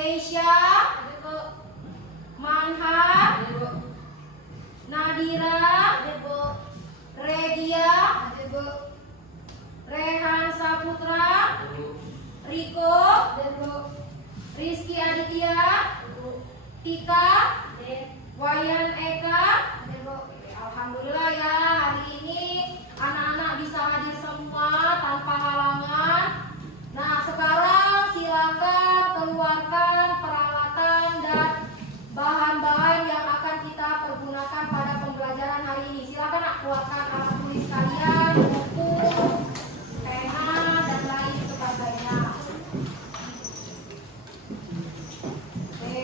Keisha, Manha, Nadira, Regia, Rehan Saputra, Riko, Rizky Aditya, Tika, Wayan Eka. Alhamdulillah ya, hari ini anak-anak bisa hadir semua tanpa halangan. Nah, sekarang silakan keluarkan peralatan dan bahan-bahan yang akan kita pergunakan pada pembelajaran hari ini. Silakan nak keluarkan alat tulis kalian, buku, pena, dan lain sebagainya. Oke,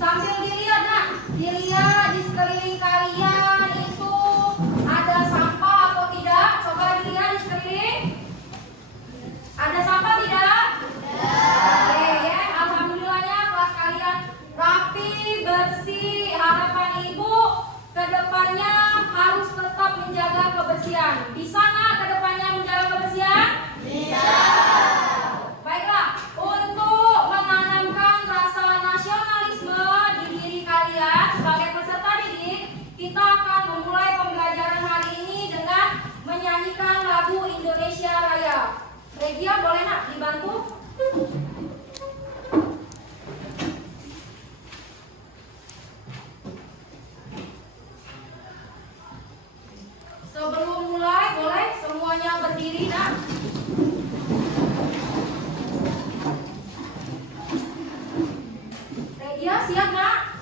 sambil dilihat nak, dilihat di sekeliling kalian itu ada sampah atau tidak? Coba dilihat di sekeliling. Ada sampah tidak? Oke ya, alhamdulillahnya kelas kalian rapi, bersih. Harapan ibu kedepannya harus tetap menjaga kebersihan. Bisa nggak kedepannya menjaga kebersihan? Bisa. Baiklah, untuk menanamkan rasa nasionalisme di diri kalian sebagai peserta didik, kita akan memulai pembelajaran hari ini dengan menyanyikan lagu Indonesia Raya. Regia boleh nak dibantu? Sebelum mulai boleh semuanya berdiri nak. Regia siap nak?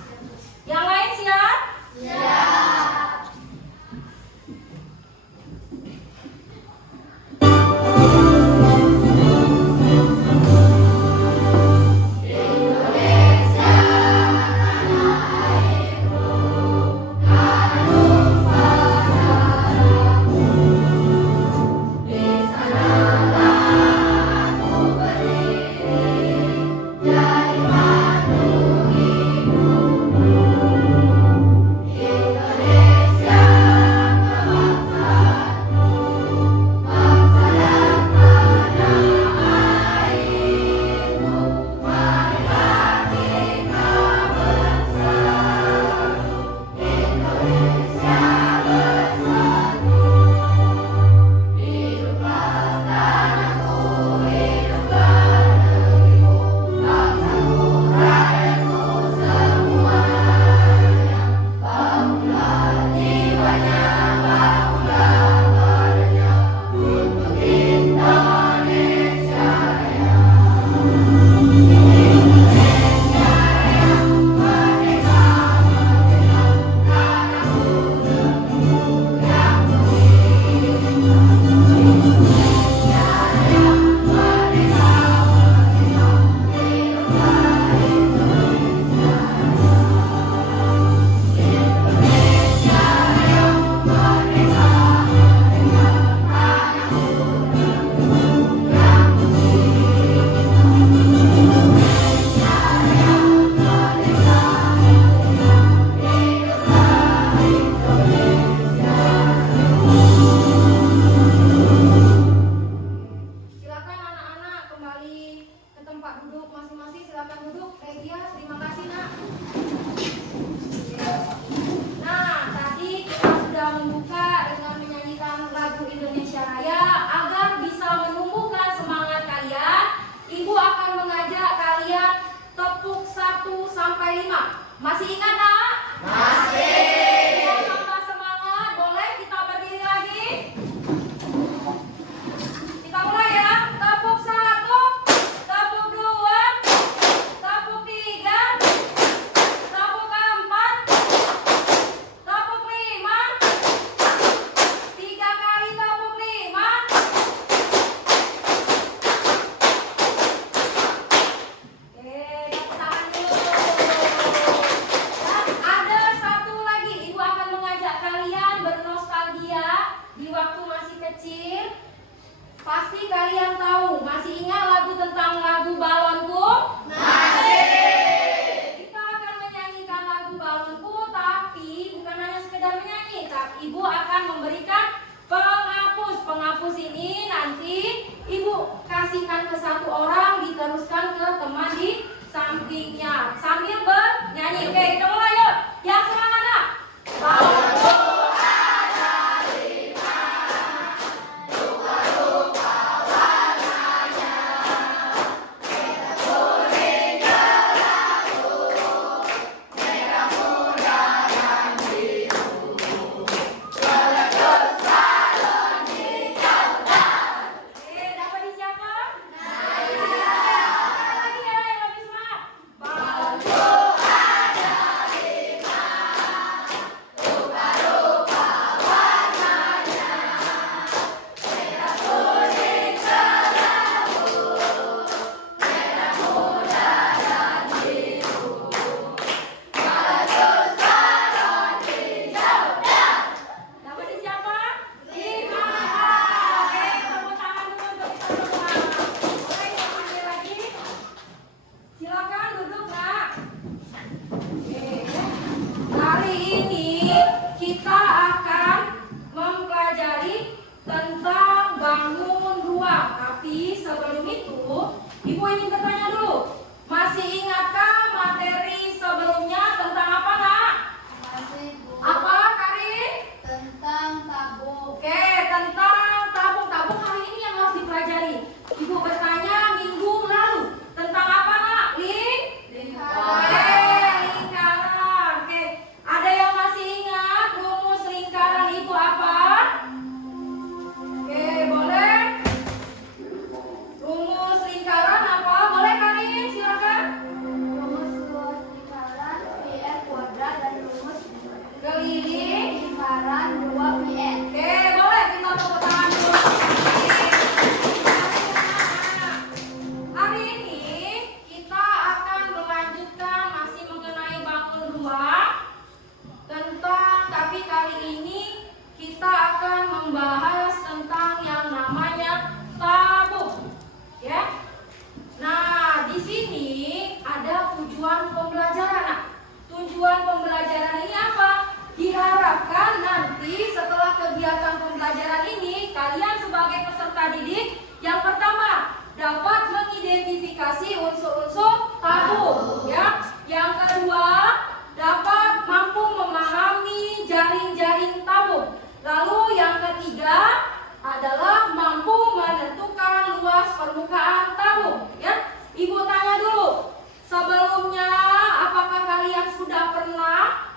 Yang lain siap? Siap. Masih ingat tak? Masih. Biar tambah semangat, boleh kita berdiri lagi? Kita mulai ya. Tepuk 1, tepuk 2, tepuk 3, tepuk 4, tepuk 5, 3 kali tepuk 5. Pasti kalian tahu, masih ingat lagu tentang lagu balonku? Masih. Kita akan menyanyikan lagu balonku, tapi bukan hanya sekedar menyanyi, tapi ibu akan memberikan penghapus. Penghapus ini nanti ibu kasihkan ke satu orang, diteruskan ke teman di sampingnya. 2 PM. Oke, boleh kita tepuk tangan dulu. Hari ini kita akan melanjutkan masih mengenai bangun ruang tapi kali ini kita akan membahas tentang yang namanya tabung, ya. Nah, di sini ada tujuan pembelajaran. Nah, tujuan pembelajaran ini apa? Diharapkan nanti setelah kegiatan pembelajaran ini kalian sebagai peserta didik yang pertama dapat mengidentifikasi unsur-unsur tabung, ya. Yang kedua dapat mampu memahami jaring-jaring tabung. Lalu yang ketiga adalah mampu menentukan luas permukaan tabung, ya. Ibu tanya dulu, sebelumnya apakah kalian sudah pernah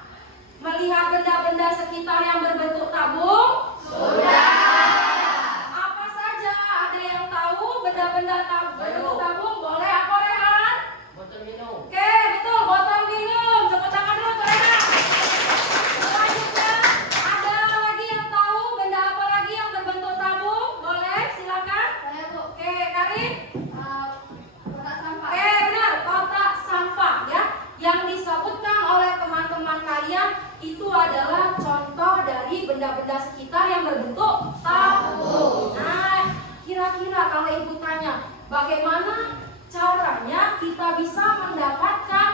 melihat benda-benda sekitar yang berbentuk tabung? Sudah. Apa saja? Ada yang tahu benda-benda berbentuk tabung? Boleh apa, Rehan? Botol minum. Oke, betul, botol minum. Tepuk tangan dulu, Pak Rehan. Selanjutnya, ada lagi yang tahu benda apa lagi yang berbentuk tabung? Boleh, silakan. Saya Bu, Oke, Karin. kotak sampah. Oke, benar, kotak sampah, ya. Yang disebutkan oleh teman-teman kalian itu adalah contoh dari benda-benda sekitar yang berbentuk tabung. Nah, kira-kira kalau ibu tanya, bagaimana caranya kita bisa mendapatkan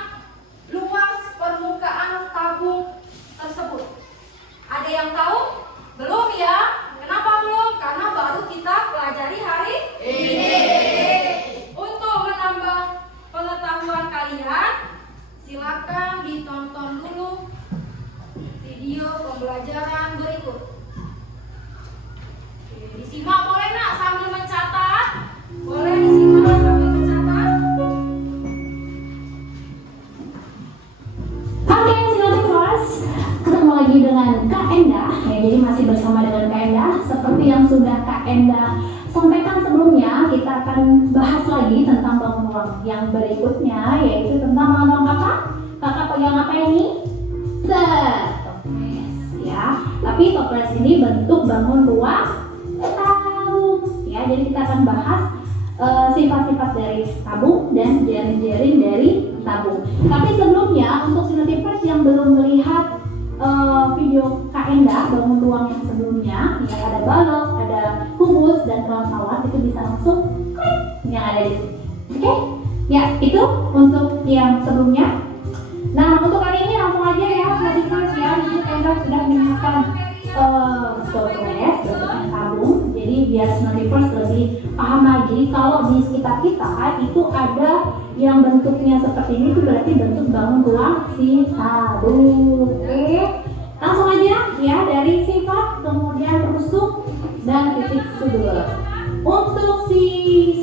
luas permukaan tabung tersebut? Ada yang tahu? Belum ya? Kenapa belum? Karena baru kita pelajari hari ini. Untuk menambah pengetahuan kalian, silakan ditonton dulu video pembelajaran berikut. Oke, disimak boleh nak sambil mencatat? Boleh disimak sambil mencatat? Oke, silakan kelas. Ketemu lagi dengan Kak Endah. Ya, jadi masih bersama dengan Kak Endah. Seperti yang sudah Kak Endah sampaikan sebelumnya, kita akan bahas lagi tentang bangun ruang yang berikutnya, yaitu tentang bangun ruang apa? Kakak pegang apa ini? Toples, ya. Tapi toples ini bentuk bangun ruang tabung, ya. Jadi kita akan bahas sifat-sifat dari tabung dan jaring-jaring dari tabung. Tapi sebelumnya, untuk Sinotivers yang belum melihat video Kak Endah bangun ruang yang sebelumnya, ya, ada balok, ada kubus dan kawan-kawan, itu bisa langsung klik yang ada di sini. Oke? Ya, itu untuk yang sebelumnya. Nah, untuk kali ini langsung aja ya, Sinotivers ya. Di sini Endah sudah menyiapkan toples bentukan tabung. Jadi biar Sinotivers lebih paham lagi kalau di sekitar kita itu ada yang bentuknya seperti ini, itu berarti bentuk bangun ruang si tabung. Oke, langsung aja ya, dari sifat, kemudian rusuk dan titik sudut. Untuk sisi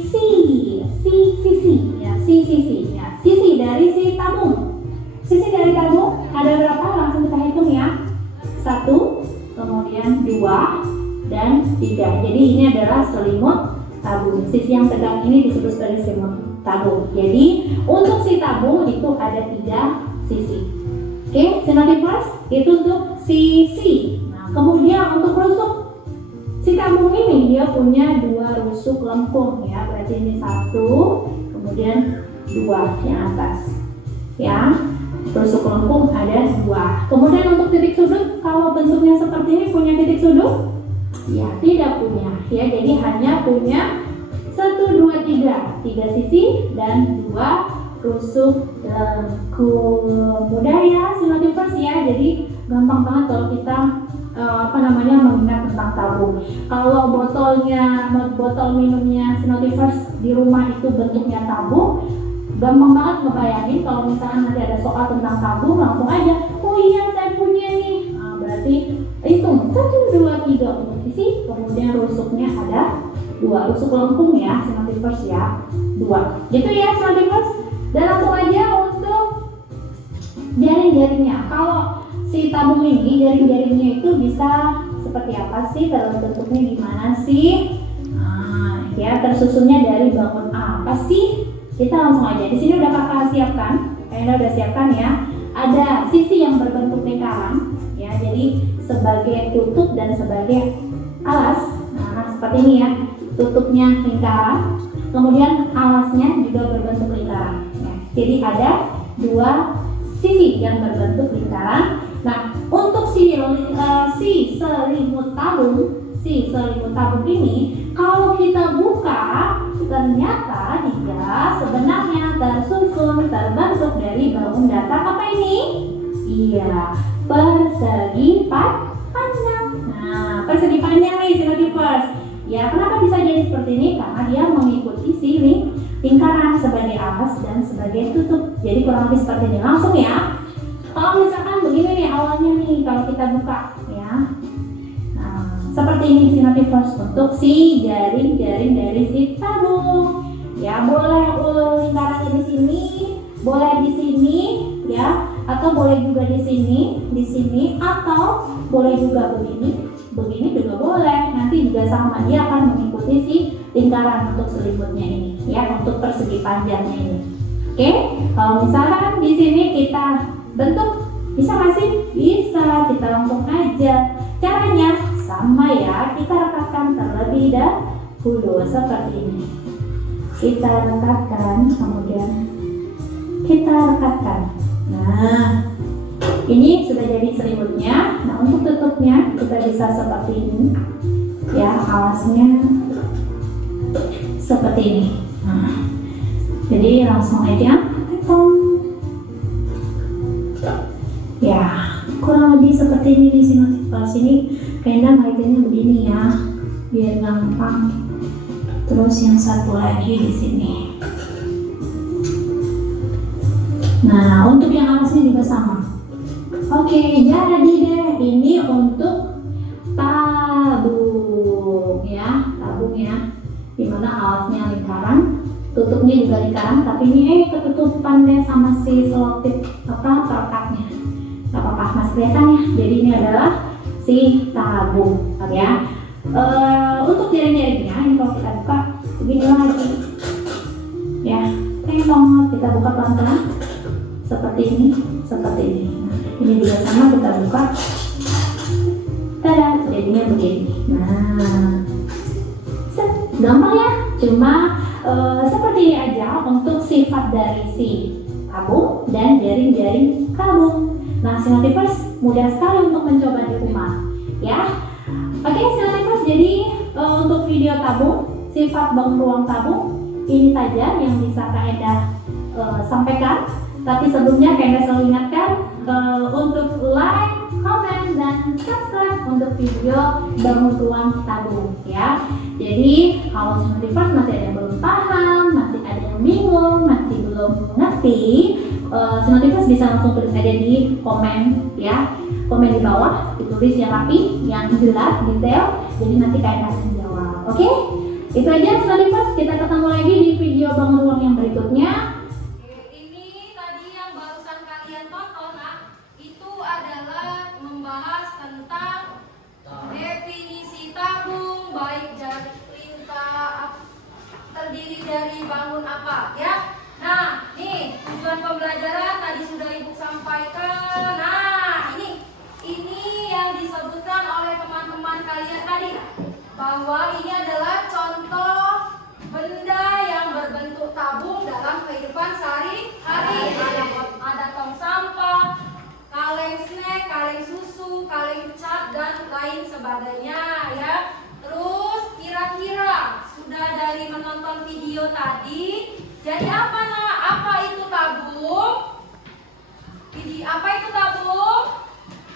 dari si tabung. Sisi dari tabung ada berapa? Langsung kita hitung ya. 1, kemudian 2 dan 3. Jadi ini adalah selimut tabung. Sisi yang tegak ini disebut sebagai selimut tabung. Jadi untuk si tabung itu ada 3 sisi. Oke, Sinotivers, itu untuk sisi. Nah, kemudian untuk rusuk, si tabung ini dia punya 2 rusuk lengkung ya. Berarti ini 1, kemudian 2 yang atas. Ya, rusuk lengkung ada 2. Kemudian untuk titik sudut, kalau bentuknya seperti ini punya titik sudut? Ya, tidak punya. Ya, jadi hanya punya 1, 2, 3 sisi dan 2 rusuk lengkung. Mudah ya, Sinotivers ya. Jadi gampang banget kalau kita mengingat tentang tabung. Kalau botol minumnya Sinotivers di rumah itu bentuknya tabung, gampang banget ngebayangin kalau misalkan nanti ada soal tentang tabung, langsung aja, oh iya saya punya nih. Nah, berarti hitung 1, 2, 3 untuk sisi, kemudian rusuknya ada 2, rusuk lengkung ya, Sinotivers ya, 2. Gitu ya Sinotivers. Dan langsung aja untuk jaring-jaringnya. Kalau si tabung ini, jaring-jaringnya itu bisa seperti apa sih? Dalam bentuknya gimana sih? Nah, ya tersusunnya dari bangun apa sih? Kita langsung aja. Di sini udah kakak siapkan, kayaknya udah siapkan ya. Ada sisi yang berbentuk lingkaran, ya. Jadi jadi sebagai tutup dan sebagai alas. Nah, seperti ini ya, tutupnya lingkaran, kemudian alasnya juga berbentuk lingkaran. Nah, jadi ada dua sisi yang berbentuk lingkaran. Nah, untuk si selimut tabung ini, kalau kita buka, ternyata dia sebenarnya terbentuk dari bangun datar apa ini? Iya, persegi panjang. Nah, persegi panjang nih Sinotivers. Ya, kenapa bisa jadi seperti ini? Karena dia mengikuti si lingkaran sebagai alas dan sebagai tutup. Jadi kurang lebih seperti ini. Langsung ya. Kalau misalkan begini nih awalnya nih, kalau kita buka ya. Nah, seperti ini Sinotivers untuk si jaring-jaring dari si tabung. Ya, boleh lingkarannya di sini, boleh di sini ya, atau boleh juga di sini, atau boleh juga begini juga boleh. Nanti juga sama, dia akan mengikuti si lingkaran untuk selimutnya ini ya, untuk persegi panjangnya ini. Oke, kalau misalkan di sini kita bentuk, bisa nggak sih? Bisa, kita langsung aja. Caranya sama ya, kita rekatkan terlebih dahulu seperti ini. Kita rekatkan, kemudian kita rekatkan. Nah, ini sudah jadi selimutnya. Nah, untuk tutupnya kita bisa seperti ini ya, alasnya seperti ini. Nah, jadi langsung aja potong. Ya, kurang lebih seperti ini di Sinotivers. Ini kayaknya kaitannya begini ya, biar gampang. Terus yang satu lagi di sini. Nah, untuk yang alasnya juga sama. Oke, jadi deh, ini untuk tabung ya, dimana alasnya lingkaran, tutupnya juga lingkaran, tapi ini ketutupan deh sama si selotip pelekatnya. Gak apa-apa, masih kelihatan ya. Jadi ini adalah si tabung ya. Untuk jaring-jaringnya ini kalau kita buka begini lagi ya, kita buka pelan-pelan seperti ini. Nah, ini juga sama, kita buka, tada, jadinya begini. Nah, gampang ya, cuma seperti ini aja untuk sifat dari si tabung dan jaring-jaring tabung. Nah, Sinotivers mudah sekali untuk mencoba di rumah ya. Oke, Sinotivers, jadi untuk video tabung, sifat bangun ruang tabung, ini saja yang bisa Kak Endah sampaikan. Tapi sebelumnya Kak Endah selalu ingatkan untuk like, comment, dan subscribe untuk video bangun ruang tabung ya. Jadi kalau Sinotivers masih ada yang belum paham, masih ada yang bingung, masih belum mengerti, Sinotivers bisa langsung tulis aja di komen ya, komen di bawah, ditulis yang rapi, yang jelas, detail. Jadi nanti Kak Endah akan jawab. Oke? Itu aja Sinotivers, kita ketemu lagi di video bangun ruang yang berikutnya. Ini tadi yang barusan kalian tonton, itu adalah membahas tentang definisi tabung, baik dari terdiri dari bangun apa ya. Nah, nih tujuan pembelajaran tadi sudah Ibu sampaikan. Nah, ini yang disebutkan oleh teman-teman kalian tadi, bahwa ini adalah contoh benda yang berbentuk tabung dalam kehidupan sehari-hari. Ada tong sampah, kaleng snack, kaleng susu, kaleng cat, dan lain sebagainya ya. Terus kira-kira sudah dari menonton video tadi, jadi apa itu tabung? Apa itu tabung?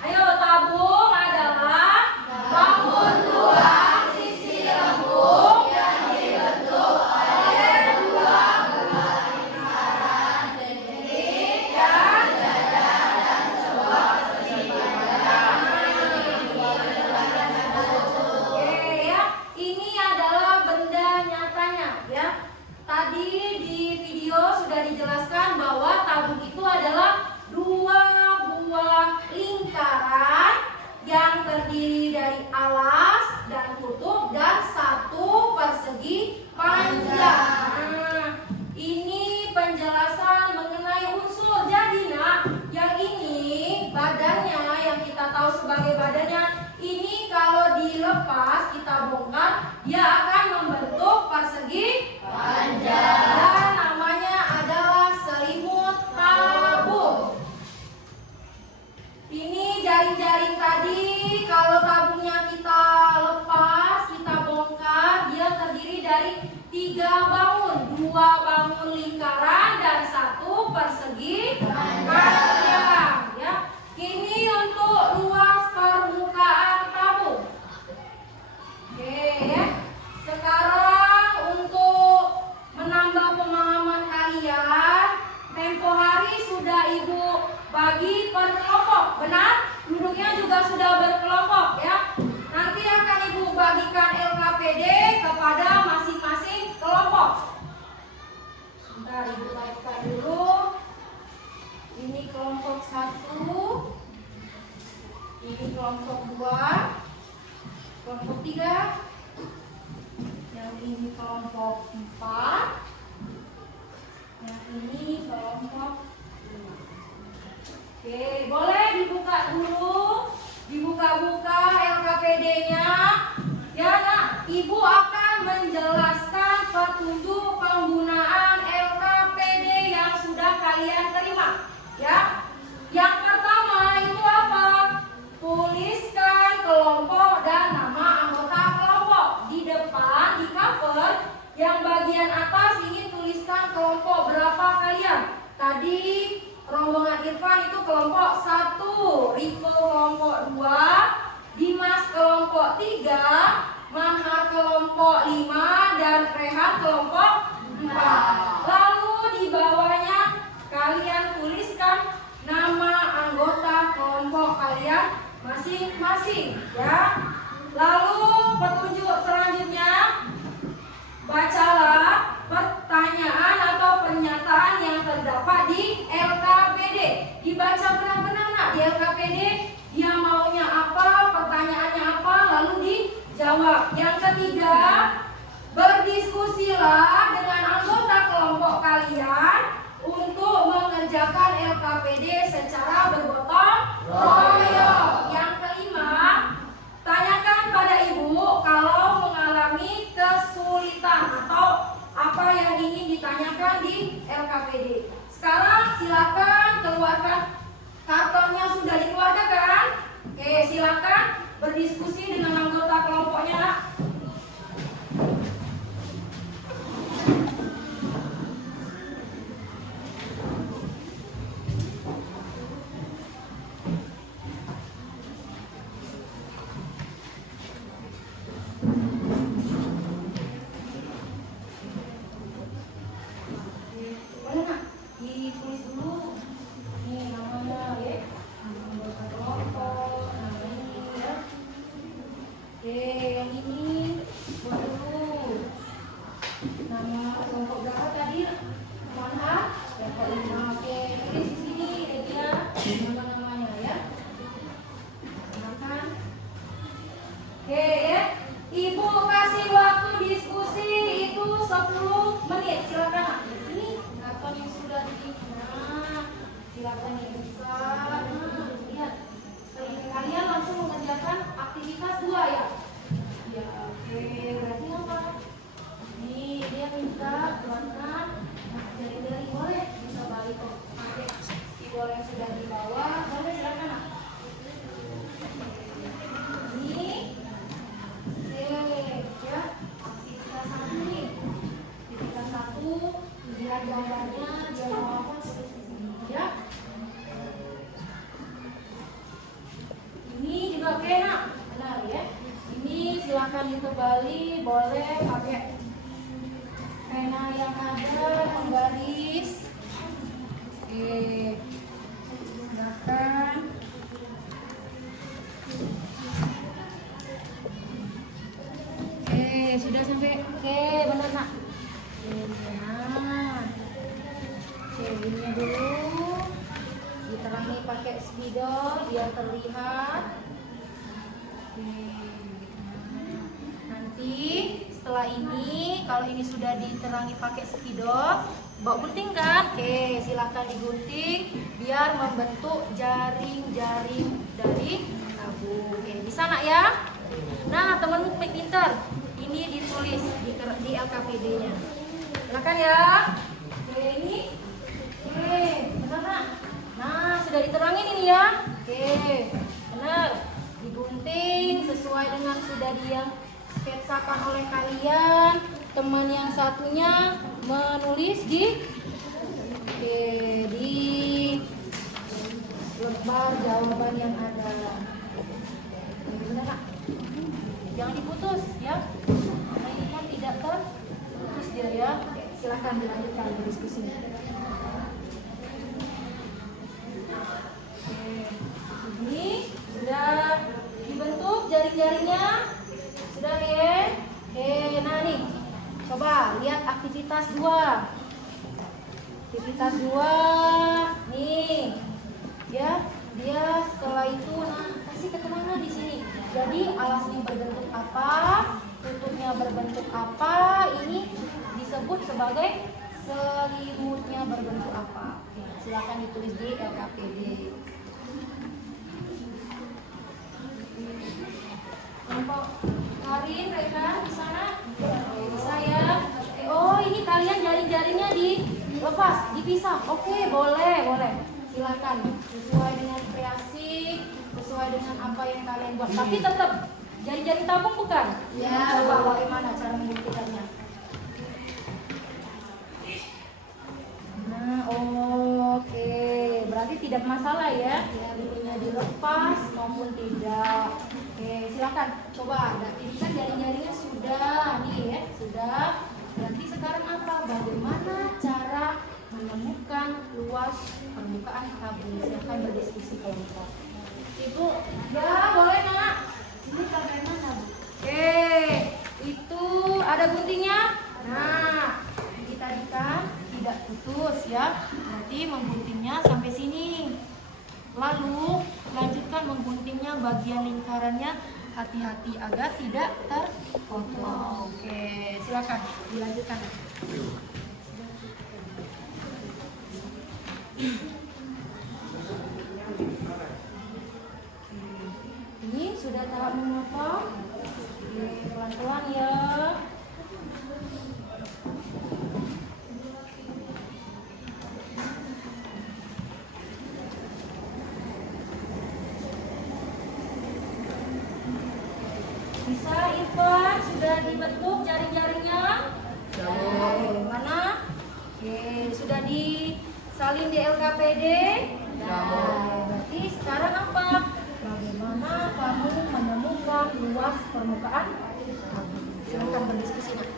Ayo, tabung adalah bangun ruang sisi lembung yang dibentuk oleh dua belah lingkaran dinding dan dada dan sebuah persegi panjang. Oke ya, ini adalah benda nyatanya ya. Tadi di video sudah dijelaskan bahwa tabung itu adalah dua buah lingkaran yang terdiri dari alas dan tutup dan satu persegi panjang. Nah, ini penjelasan mengenai unsur. Jadi nak, yang ini badannya yang kita tahu sebagai Ini kalau dilepas kita bongkar, dia akan membentuk persegi panjang. Dan namanya adalah selimut tabung. Ini jaring-jaring tadi, kalau tabungnya kita lepas, kita bongkar, dia terdiri dari 3 bangun, 2 bangun lingkaran dan 1 persegi panjang. Ya. Ini untuk luas permukaan tabung. Oke ya. Sekarang untuk menambah pemahaman kalian, tempo hari sudah Ibu bagi per kelompok, benar? Duduknya juga sudah berkelompok ya. Nanti akan Ibu bagikan LKPD kepada masing-masing kelompok. Sebentar Ibu bagikan dulu. Ini kelompok 1, ini kelompok 2, kelompok 3, yang ini kelompok 4, yang ini kelompok 5. Oke, boleh dibuka dulu, dibuka-buka LKPD-nya. Ya nak, Ibu akan menjelaskan petunjuk penggunaan LKPD yang sudah kalian terima. Ya, yang pertama itu apa? Tuliskan kelompok dan nama anggota kelompok. Di depan, di cover, yang bagian atas ini tuliskan kelompok berapa kalian. Tadi rombongan Irfan itu kelompok 1, Riko kelompok 2, Dimas kelompok 3, Manhar kelompok 5, dan Rehan kelompok 4. Lalu di bawahnya kalian tuliskan nama anggota kelompok kalian masing-masing ya. Lalu petunjuk selanjutnya, bacalah pertanyaan atau pernyataan yang terdapat di LKPD. Dibaca benar-benar nak di LKPD, dia maunya apa, pertanyaannya apa, lalu dijawab. Yang ketiga, berdiskusilah dengan anggota kelompok kalian untuk mengerjakan LKPD secara bergotong royong. Yang kelima, tanyakan pada Ibu kalau mengalami kesulitan atau apa yang ingin ditanyakan di LKPD. Sekarang silakan keluarkan kartonnya, sudah dikeluarkan kan? Oke, silakan berdiskusi dengan anggota kelompoknya nak. Boleh nak? Ditulis dulu. Nih namanya ya. Anggota kelompok, nama ini ya. Oke, yang ini buat dulu. Nama kelompok berapa tadi? Mana? Kelompok 5. Oke, tulis di sini ya dia nama-namanya ya. Silakan. Oke ya. Ibu kasih waktu diskusi itu 10 menit. Silakan nak. Ini karton yang sudah nah, silakan dibuka. Nah, lihat. Kalian langsung mengerjakan aktivitas 2 ya. Ya, oke. Berarti apa? Nih, dia minta buatkan jari-jari, boleh bisa balik kok. Pakai spidol yang sudah dibawa. Boleh silakan nak. Ini ya, aktivitas 1 nih. Aktivitas 1, lihat gambarnya, dia mau apa tulis di sini ya. Ini juga oke nak, benar ya. Ini silakan ditebali, boleh pakai pena yang ada, penggaris. Oke, silakan. Sudah sampai. Oke, benar nak. Nah, oke, ini dulu diterangi pakai spidol biar terlihat. Oke, nanti setelah ini, kalau ini sudah diterangi pakai spidol, bawa gunting kan? Oke, silakan digunting biar membentuk jaring-jaring dari tabung. Oke, bisa Bisa nak ya? Nah, temanmu pinter. Ini ditulis di LKPD-nya. Silakan ya. Oke, ini. Oke, benar nak? Nah, sudah diterangin ini ya. Oke, benar. Digunting sesuai dengan sudah dia sketsakan oleh kalian. Teman yang satunya menulis di lembar jawaban yang ada. Benar nak? Jangan diputus ya. Karena ini kan tidak terputus dia ya. Oke, silakan dilanjutkan diskusinya. Oke, ini sudah dibentuk jaring-jaringnya. Sudah ya? Oke, nah nih. Coba lihat aktivitas 2. Aktivitas 2 nih. Ya, dia setelah itu kasih keterangan di sini. Jadi alasnya berbentuk apa, tutupnya berbentuk apa, ini disebut sebagai selimutnya berbentuk apa. Oke, silakan ditulis di LKPD. Kelompok Karin, Rehan di sana bisa ya. Oh, ini kalian jaring-jaringnya dilepas, dipisah. Oke, boleh. Silakan sesuai dengan kreasi, sesuai dengan apa yang kalian buat. Tapi tetap jaring-jaring tabung bukan? Ya. Coba bagaimana cara membuktikannya? Nah, oke. Berarti tidak masalah ya. Ininya dilepas maupun tidak. Oke, silakan. Coba. Ini kan jaring-jaringnya sudah nih ya, sudah. Berarti sekarang apa? Bagaimana cara menemukan luas permukaan tabung? Silakan berdiskusi kelompok. Ibu, ya boleh nak. Ini bagaimana Bu? Oke, itu ada guntingnya. Nah, kita tidak putus ya. Berarti mengguntingnya sampai sini. Lalu lanjutkan mengguntingnya bagian lingkarannya. Hati-hati agar tidak terpotong. Oke, silakan dilanjutkan. Ini sudah tahap memotong. Oke, pelan-pelan ya. Bisa Irfan, sudah dibentuk jaring-jaringnya? Mana? Oke, sudah disalin di LKPD? Nah, berarti sekarang apa? Bagaimana kamu menemukan luas permukaan? Silakan berdiskusi nak.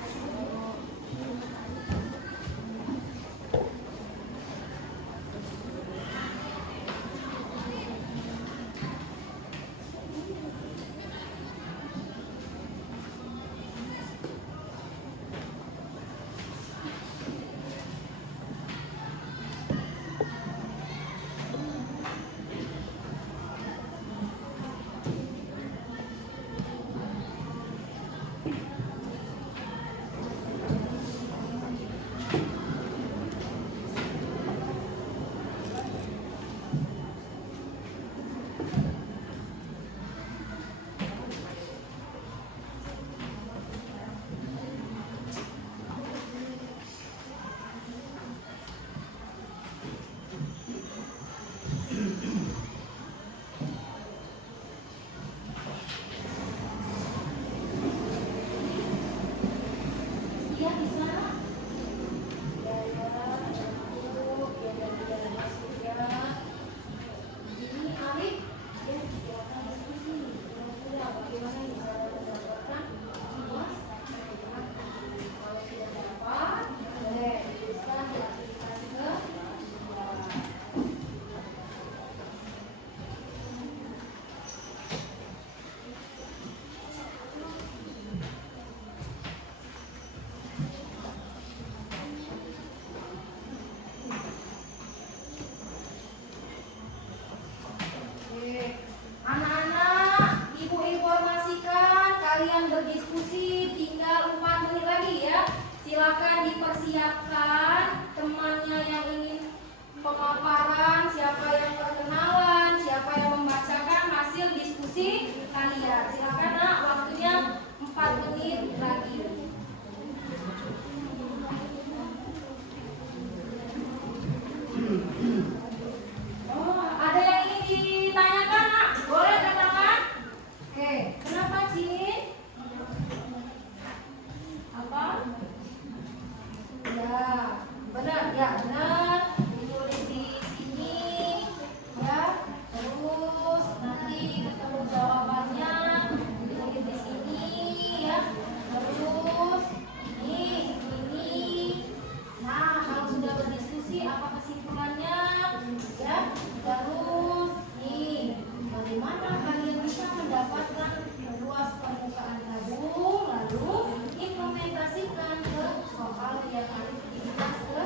Silakan dipersiapkan temannya yang ingin pemaparan, siapa yang perkenalan, siapa yang membacakan hasil diskusi diskusi kalian. Silakan nak, waktunya 4 menit lagi. Oh, ada yang ingin ditanyakan nak? Boleh katakan? Oke, kenapa Cin? Apa? Ya, benar, ya benar. Ditulis di sini, ya. Terus nanti ketemu jawabannya, ditulis di sini, ya. Terus ini. Nah, kalau sudah berdiskusi, apa kesimpulannya? Ya. Terus bagaimana kalian bisa mendapatkan luas permukaan tabung, lalu implementasikan ke soal yang ada di kelas ke.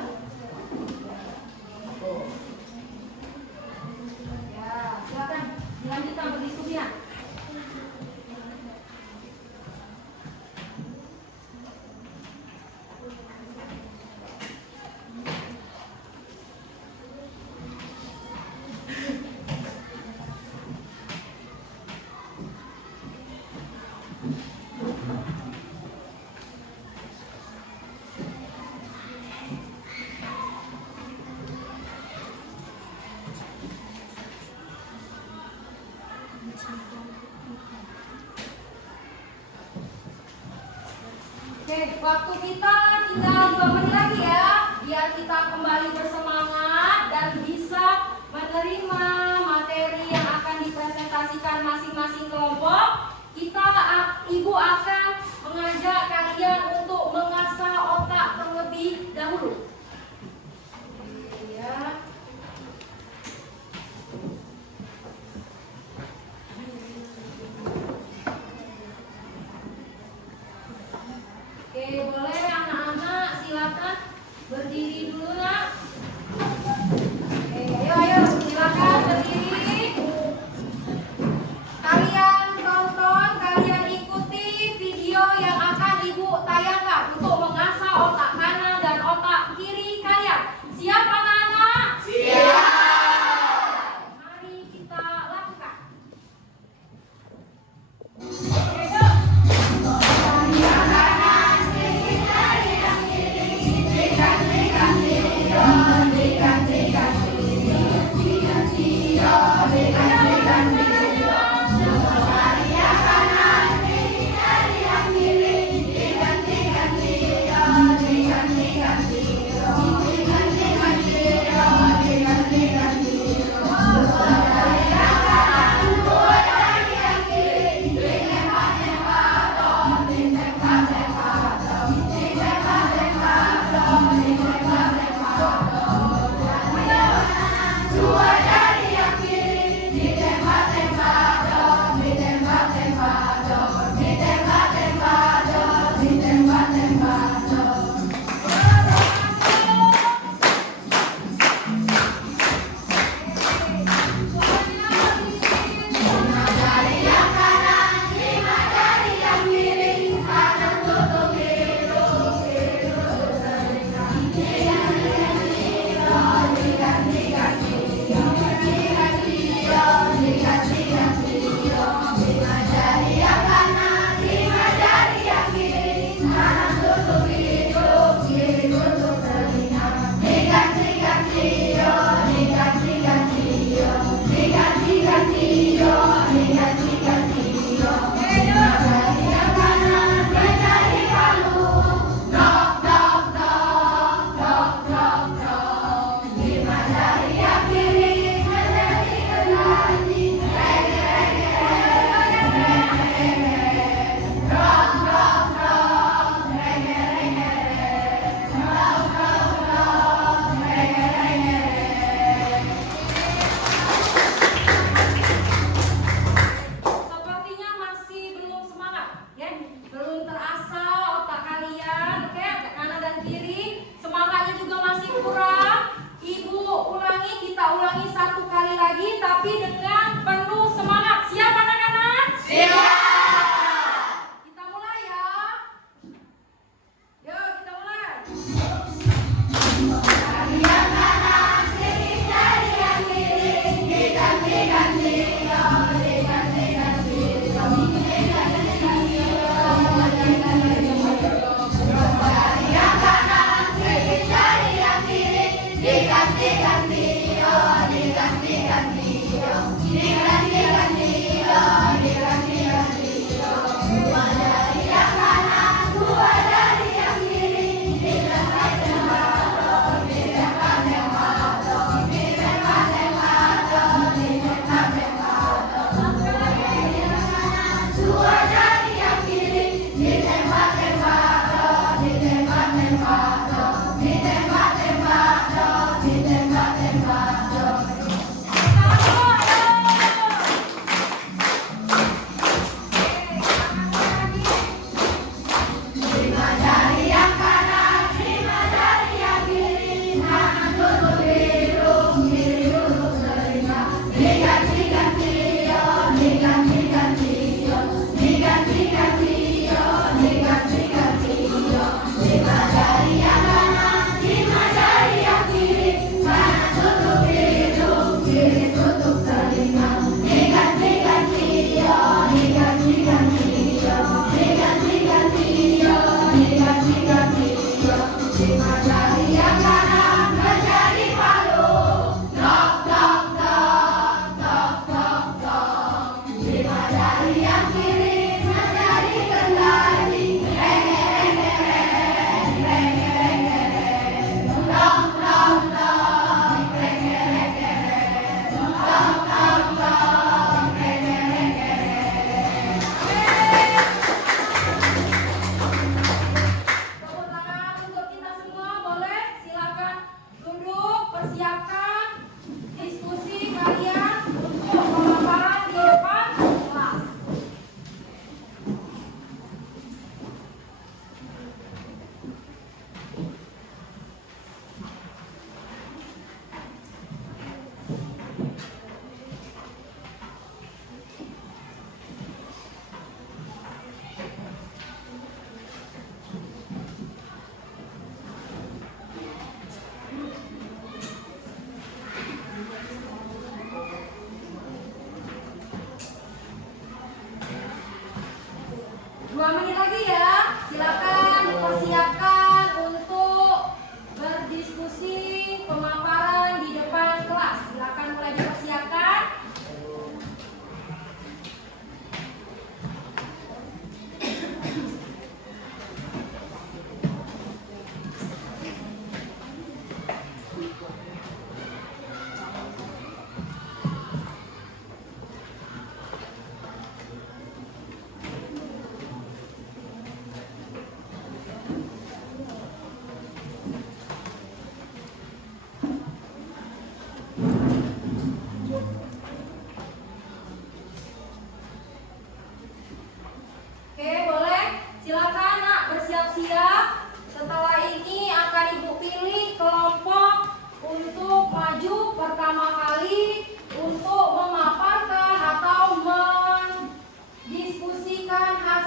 Ya, silakan dilanjutkan berdiskusinya. Oke, waktu kita tinggal 2 menit lagi ya, biar kita kembali bersemangat dan bisa menerima materi yang akan dipresentasikan masing-masing kelompok. Ibu akan mengajak kalian untuk mengasah otak terlebih dahulu. Ya. Oke, boleh anak-anak silakan berdiri dulu nak. Oke, ayo silakan berdiri. Kalian tahu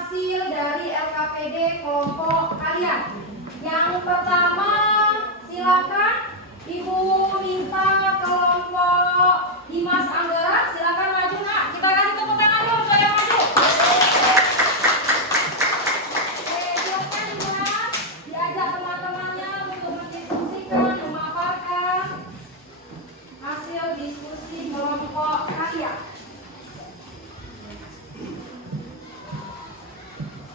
hasil dari LKPD kelompok kalian. Yang pertama, silakan Ibu minta kelompok Dimas Anggara, silakan maju nak. Kita kasih tepuk tangan dulu untuk yang maju. Silakan Dimas, diajak teman-temannya untuk mendiskusikan, memaparkan hasil diskusi kelompok kalian.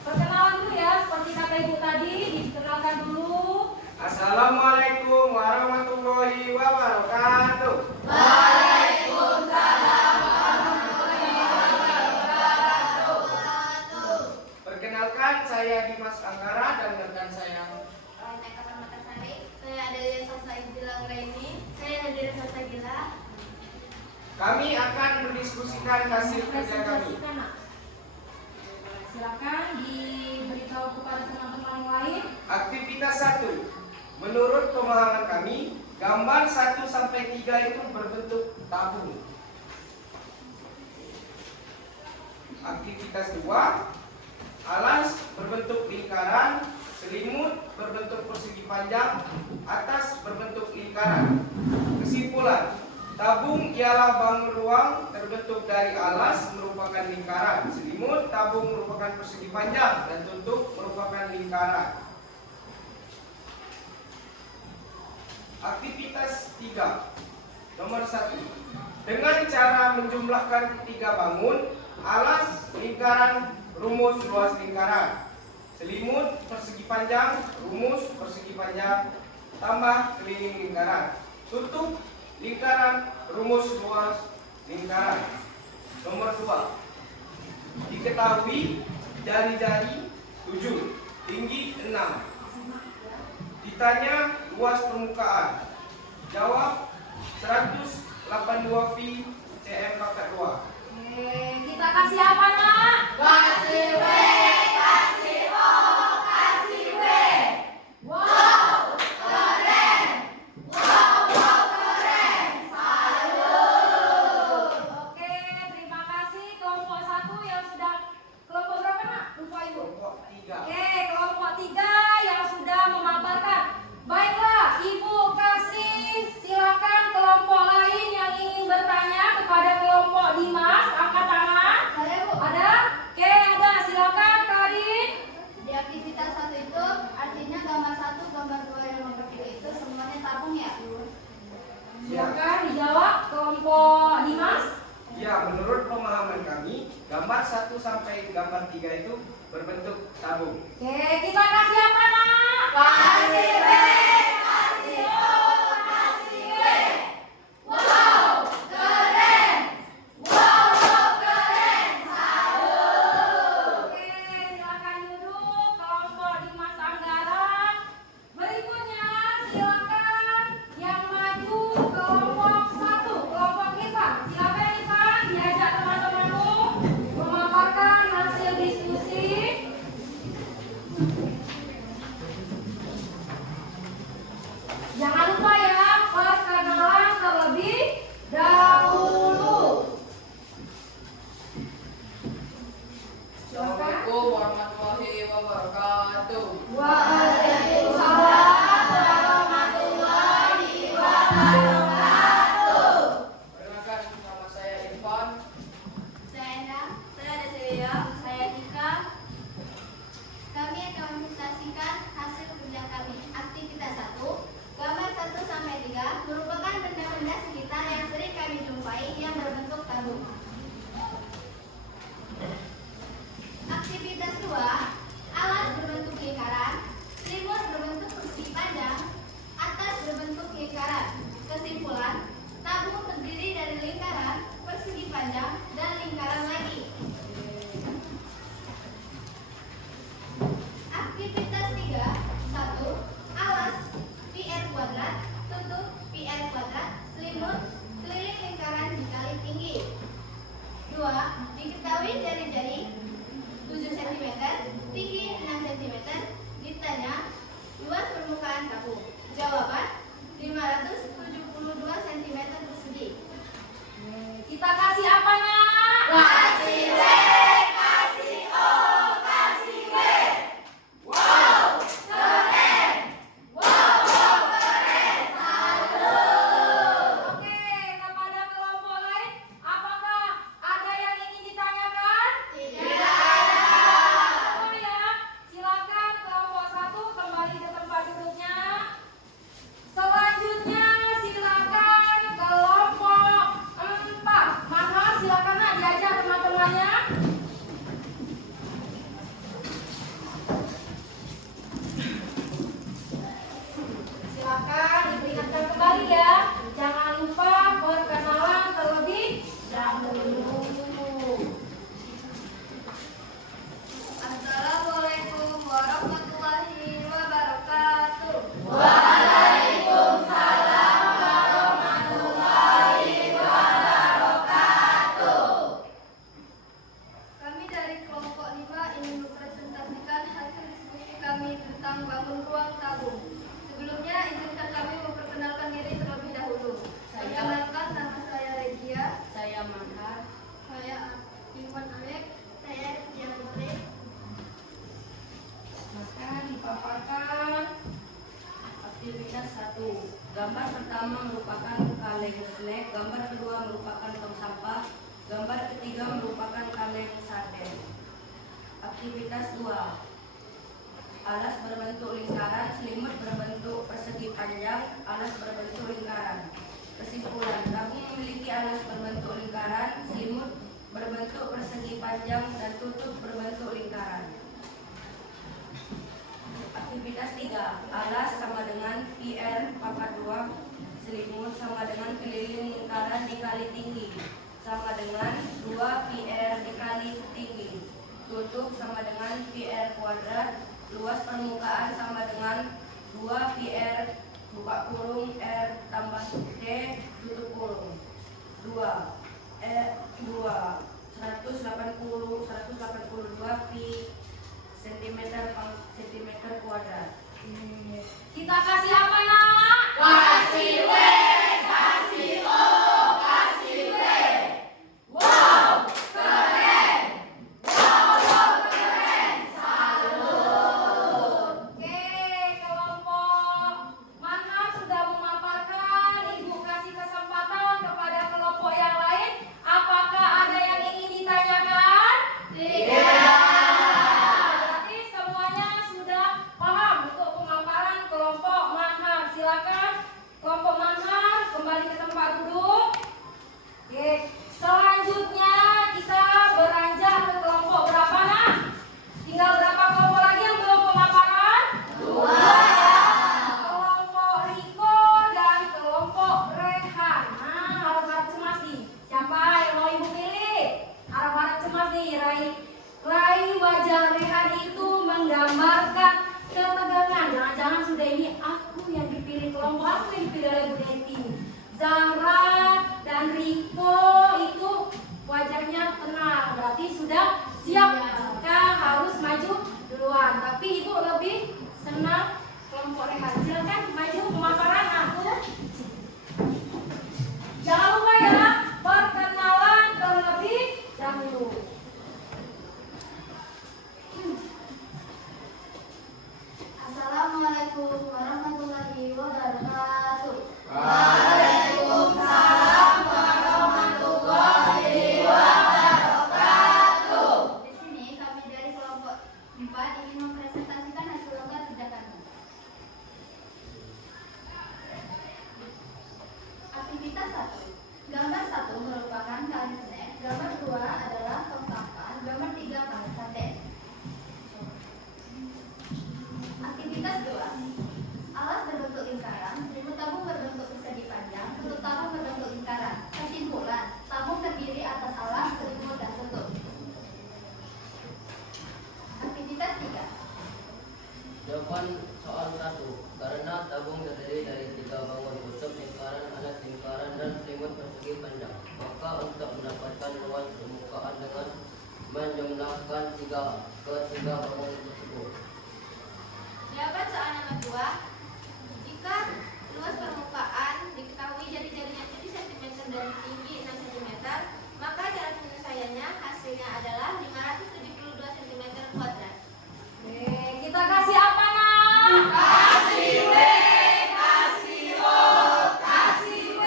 Perkenalan dulu ya, seperti kata Ibu tadi, dikenalkan dulu. Assalamualaikum warahmatullahi wabarakatuh. Waalaikumsalam warahmatullahi wabarakatuh. Perkenalkan, saya Dimas Anggara dan rekan saya. Saya Matasari. Saya Adelia Safsaigila Nuraini. Saya Nadira Safsaigila. Kami akan mendiskusikan hasil kerja kami. Presentasikan, nak. Silakan diberitahu kepada teman-teman yang lain. Aktivitas 1. Menurut pemahaman kami, gambar 1 sampai 3 itu berbentuk tabung. Aktivitas 2. Alas berbentuk lingkaran, selimut berbentuk persegi panjang, atas berbentuk lingkaran. Kesimpulan, tabung ialah bangun ruang terbentuk dari alas merupakan lingkaran, selimut tabung merupakan persegi panjang, dan tutup merupakan lingkaran. Aktivitas 3. Nomor 1. Dengan cara menjumlahkan ketiga bangun, alas lingkaran, rumus luas lingkaran, selimut persegi panjang, rumus persegi panjang, tambah keliling lingkaran, tutup lingkaran, rumus luas lingkaran. Nomor 2. Diketahui jari-jari 7, tinggi 6. Ditanya luas permukaan, jawab 182 V cm pangkat 2. Kita kasih apa nak? Kasih W, kasih O, kasih W. Wow, keren. Wow, keren. Salut. Oke, terima kasih kelompok 1 yang sudah. Kelompok berapa nak? Lupa Ibu. Kelompok 3. Oke, kelompok 3 yang sudah memaparkan. Baiklah, Ibu kasih silakan kelompok lain yang ingin bertanya kepada kelompok Dimas, angkat tangan. Saya Bu. Ada? Oke, ada. Silakan Karin. Di aktivitas 1 itu artinya gambar 1, gambar 2 yang nomor 3 itu semuanya tabung ya? Silakan dijawab kelompok Dimas. Ya, menurut pemahaman kami, gambar 1 sampai gambar 3 itu berbentuk tabung. Oke, kita kasih apa nak? Kasih W, kasih O, kasih W. Wow, keren. Wow, keren. Salut. Oke, silakan duduk kelompok Dimas Anggara. Berikutnya silakan yang maju kelompok 1, kelompok Ivan. Silakan Ivan, diajak teman-temanmu memaparkan hasil diskusi. Jangan lupa ya, perkenalan terlebih dahulu. Silakan. Assalamualaikum warahmatullahi wabarakatuh. Waalaikumsalam warahmatullahi wabarakatuh. Perkenalkan, nama saya Irfan. Saya Endang. Saya Deselia. Saya Tika. Kami akan mempresentasikan hasil kerja kami. Aktivitas 1. Gambar 1 sampai 3 merupakan benda-benda sekitar yang sering kami jumpai yang berbentuk tabung. Aktivitas 2. Alas berbentuk lingkaran, selimut berbentuk Gambar pertama merupakan kaleng snack, gambar kedua merupakan tong sampah, gambar ketiga merupakan kaleng sarden. Aktivitas 2. Alas berbentuk lingkaran, selimut berbentuk persegi panjang, alas berbentuk lingkaran. Kesimpulan, tabung memiliki alas berbentuk lingkaran, selimut berbentuk persegi panjang, dan tutup berbentuk lingkaran. Aktivitas 3. Alas sama dengan PR pangkat 2, selimut sama dengan keliling lingkaran dikali tinggi, sama dengan 2 PR dikali tinggi. Tutup sama dengan PR kuadrat, luas permukaan sama dengan 2 PR buka kurung R tambah T tutup kurung 2 182 pi cm kuadrat. Kita kasih apa nak? Kasih W, kasih O, kasih W. Wow, keren. Wow, keren. Salut. Oke, kelompok Manhaj sudah memaparkan. Ibu kasih kesempatan kepada kelompok yang lain. Apakah ada yang ingin ditanyakan? Tidak. Berarti semuanya sudah paham untuk pemaparan kelompok Manhaj. Silakan kelompok Manhaj kembali ke tempat duduk. Oke, selanjutnya kita beranjak ke kelompok berapa nak? Tinggal berapa kelompok lagi yang belum pemaparan? 2. Kelompok Riko dan kelompok Rehan. Nah, harap-harap cemas nih. Siapa yang mau ibu pilih? Harap-harap cemas nih. Rai wajah Rehan itu menggambarkan ketegangan. Jangan-jangan sudah ini aku yang dipilih, kelompok aku yang dipilih oleh Bu Neti. Zahra dan Riko itu wajahnya tenang, berarti sudah siap jika harus maju duluan. Tapi ibu lebih senang kelompok Rehan. Silakan maju pemaparan aku. Jangan lupa ya, perkenalan terlebih dahulu. Assalamualaikum warahmatullahi wabarakatuh. Waalaikumsalam warahmatullahi wabarakatuh. Di sini kami dari kelompok 4 ingin mempresentasikan hasil lomba kerja kami. Aktivitas 1. Gambar 1 merupakan kaleng snack, gambar 2 adalah tong sampah, gambar 3 kaleng sate. Aktivitas 2. Alas berbentuk lingkaran, selimut tabung berbentuk persegi panjang, tutup tabung berbentuk lingkaran. Kesimpulan, tabung terdiri atas alas, selimut, dan tutup. Aktivitas 3. Jawaban soal 1. Karena tabung terdiri dari 3 bangun tutup lingkaran, alas lingkaran, dan selimut persegi panjang, maka untuk mendapatkan luas permukaan dengan menjumlahkan 3 ke 3 bangun tersebut. Jawaban soal nomor 2. Jika luas permukaan diketahui jari-jarinya 7 cm dan tinggi 6 cm, maka cara penyelesaiannya hasilnya adalah 572 cm kuadrat. Oke, kita kasih apa nak? Kasih W, kasih O, kasih W.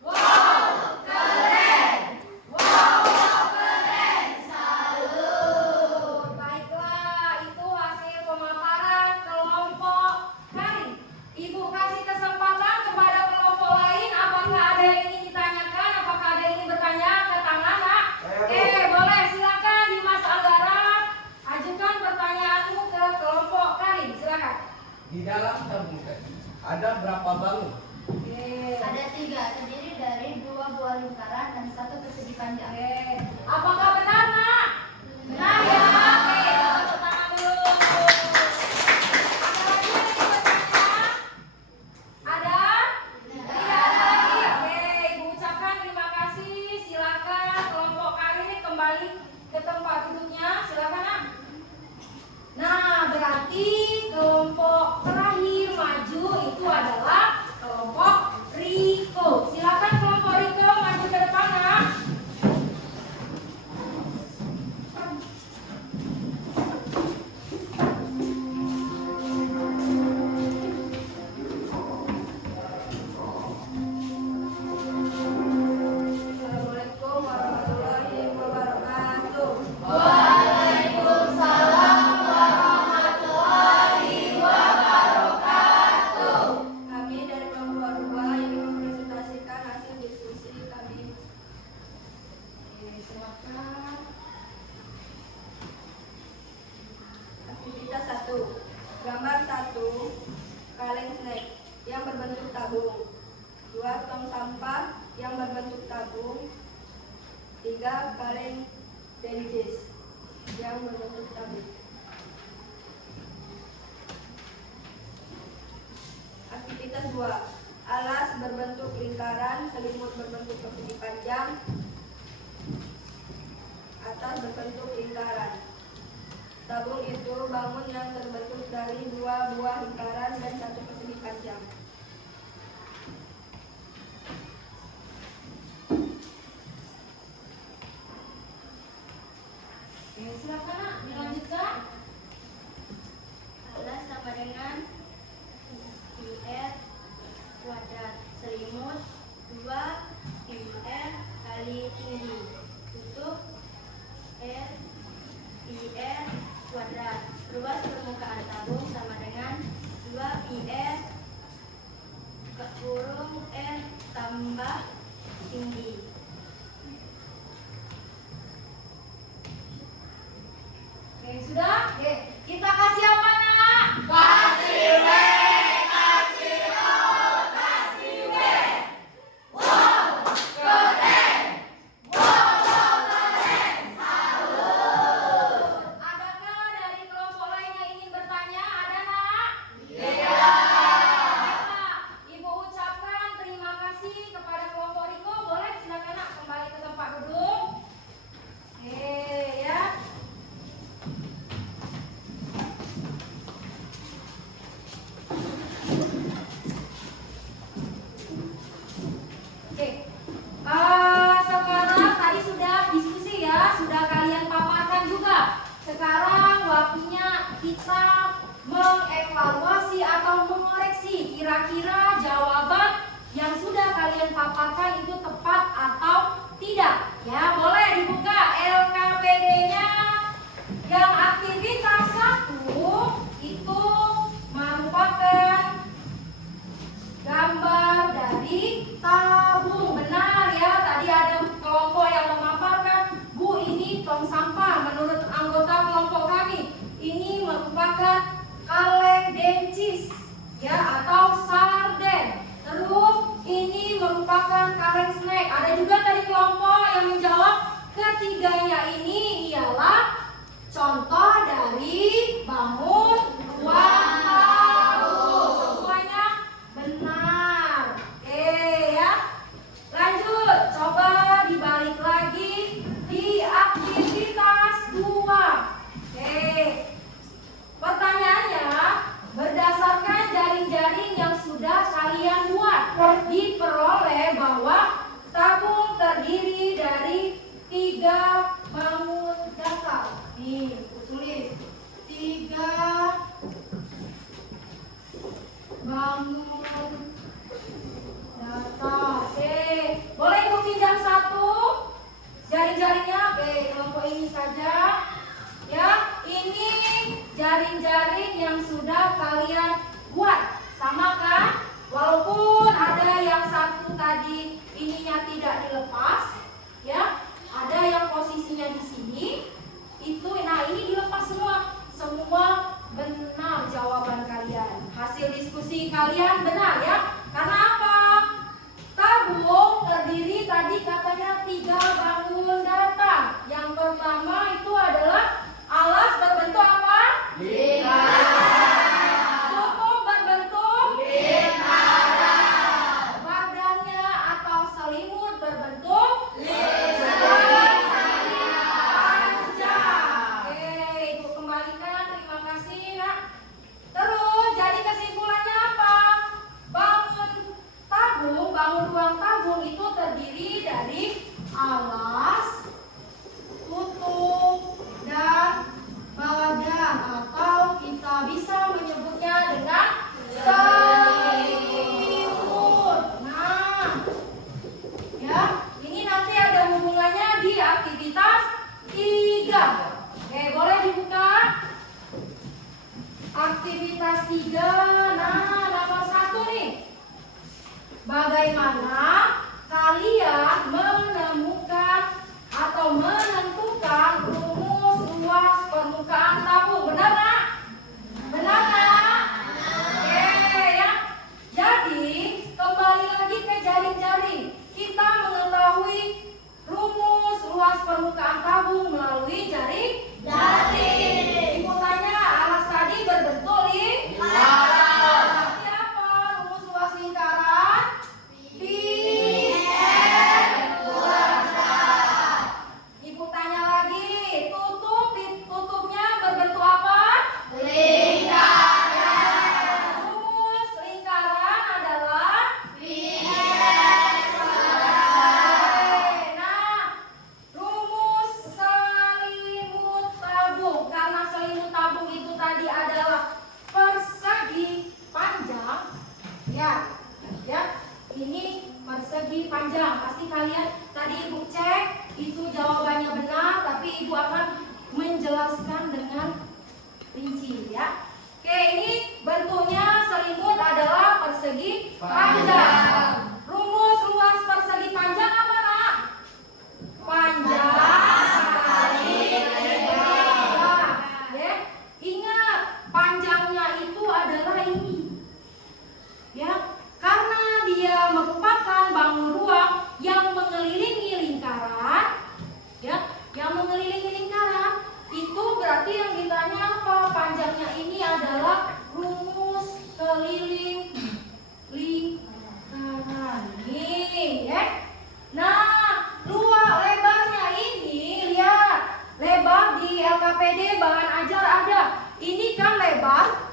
Wow, keren. Wow, keren. Salut. Baiklah, itu hasil pemaparan kelompok Karin. Ibu kasih kesempatan kepada kelompok lain. Apakah ada yang ingin ditanyakan? Apakah ada yang ingin bertanya ke tangan nak? Saya, Bu. Oke, boleh silakan Dimas Anggara. Ajukan pertanyaanmu ke kelompok Karin. Silakan. Di dalam tabung tadi ada berapa bangun? Oke. Ada 3, terdiri dari 2 buah lingkaran dan 1 persegi panjang. Oke. Apakah benar nak? Benar ya. Oke, kita tepuk tangan dulu. Ada lagi yang ingin bertanya? Ada? Tidak ada lagi. Oke, ibu ucapkan terima kasih. Silakan kelompok Karin kembali ke tempat duduknya. Silakan nak. Nah, berarti kelompok terakhir maju itu adalah kelompok Riko. Silakan kelompok Riko maju ke depan nak. 1, kaleng snack yang berbentuk tabung. 2, tong sampah yang berbentuk tabung. 3, kaleng dentist yang berbentuk tabung. Aktivitas 2. Alas berbentuk lingkaran, selimut berbentuk persegi panjang, atas berbentuk lingkaran. Tabung itu bangun yang terbentuk dari 2 buah lingkaran dan 1 persegi panjang. Oke, silakan Nak, dilanjutkan. Alas sama dengan PR kuadrat, selimut 2 PR kali tinggi, tutup R PR kuadrat. Luas permukaan tabung sama dengan 2 PR kurung R tambah tinggi. Oke, sudah? Oke, kita kasih apa Nak? Kasih W, kasih O, kasih W. Wow, keren. Wow, keren. Salut. Adakah dari kelompok lain yang ingin bertanya? Ada Nak? Iya. Nah, Ibu ucapkan terima kasih kepada kelompok Riko. Boleh silakan Nak kembali ke tempat duduk. Oke, ya. Oke. Sekarang tadi sudah diskusi ya, sudah kalian paparkan juga. Sekarang waktunya kita mengevaluasi atau mengoreksi kira-kira jawaban yang sudah kalian paparkan itu tepat atau tidak. Ya, boleh dibuka LKPD-nya. Yang aktivitas 1 itu merupakan gambar dari tabung. Benar ya, tadi ada kelompok yang memaparkan, Bu, ini tong sampah. Menurut anggota kelompok kami, ini merupakan kaleng dencis ya, atau sarden. Terus ini merupakan kaleng snack. Ada juga tadi kelompok yang menjawab ketiganya ini ialah contoh dari bangun uang tabung. Semuanya benar. Oke ya. Lanjut, coba dibalik lagi di aktivitas 2. Oke. Pertanyaannya, berdasarkan jaring-jaring yang sudah kalian buat, diperoleh bahwa tabung terdiri dari 3 bangun datar. Nih, aku tulis 3 bangun datar. Oke, boleh Ibu pinjam 1 jaring-jaringnya? Oke, kelompok ini saja. Ya, ini jaring-jaring yang sudah kalian buat. Sama kan? Walaupun ada yang 1 tadi ininya tidak dilepas, ya. Ada yang posisinya di sini. Itu, nah ini dilepas semua. Semua benar jawaban kalian. Hasil diskusi kalian benar ya. Karena apa? Tabung terdiri tadi katanya 3 bangun datar. Yang pertama itu adalah alas berbentuk apa? Tutup berbentuk badannya atau selimut berbentuk panjang. Oke, Ibu kembalikan. Terima kasih Nak. Terus jadi kesimpulannya apa? Bangun ruang tabung itu terdiri dari adalah rumus keliling lingkaran nih ya. Nah, lebarnya ini lihat. Lebar di LKPD bahan ajar ada. Ini kan lebar.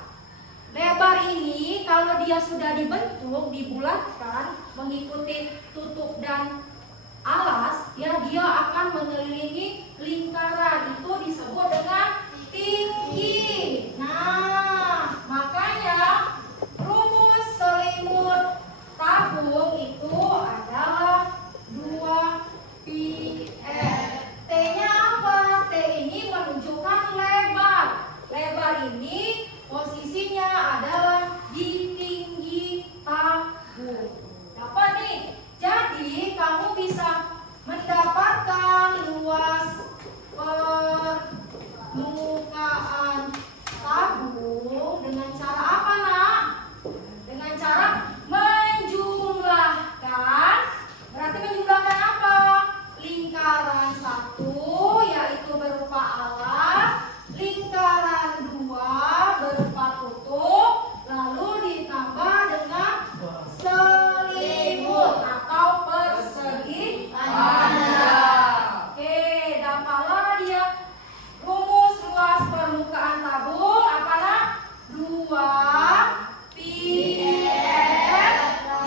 Lebar ini kalau dia sudah dibentuk, dibulatkan mengikuti tutup dan alas, ya dia akan mengelilingi lingkaran. Itu disebut dengan tinggi. Nah, makanya rumus selimut tabung itu adalah 2pi r. T-nya apa? T ini menunjukkan lebar. Lebar ini posisinya adalah di tinggi tabung. Dapat nih. Jadi kamu bisa mendapatkan luas permukaan tabung dengan cara apa, Nak? Dengan cara menjumlahkan. Berarti menjumlahkan apa? Lingkaran 1 yaitu berupa alas, lingkaran 2 berupa tutup, lalu ditambah dengan selimut atau persegi panjang. Oke, dapatlah dia rumus luas permukaan tabung apa, Nak? 2pi r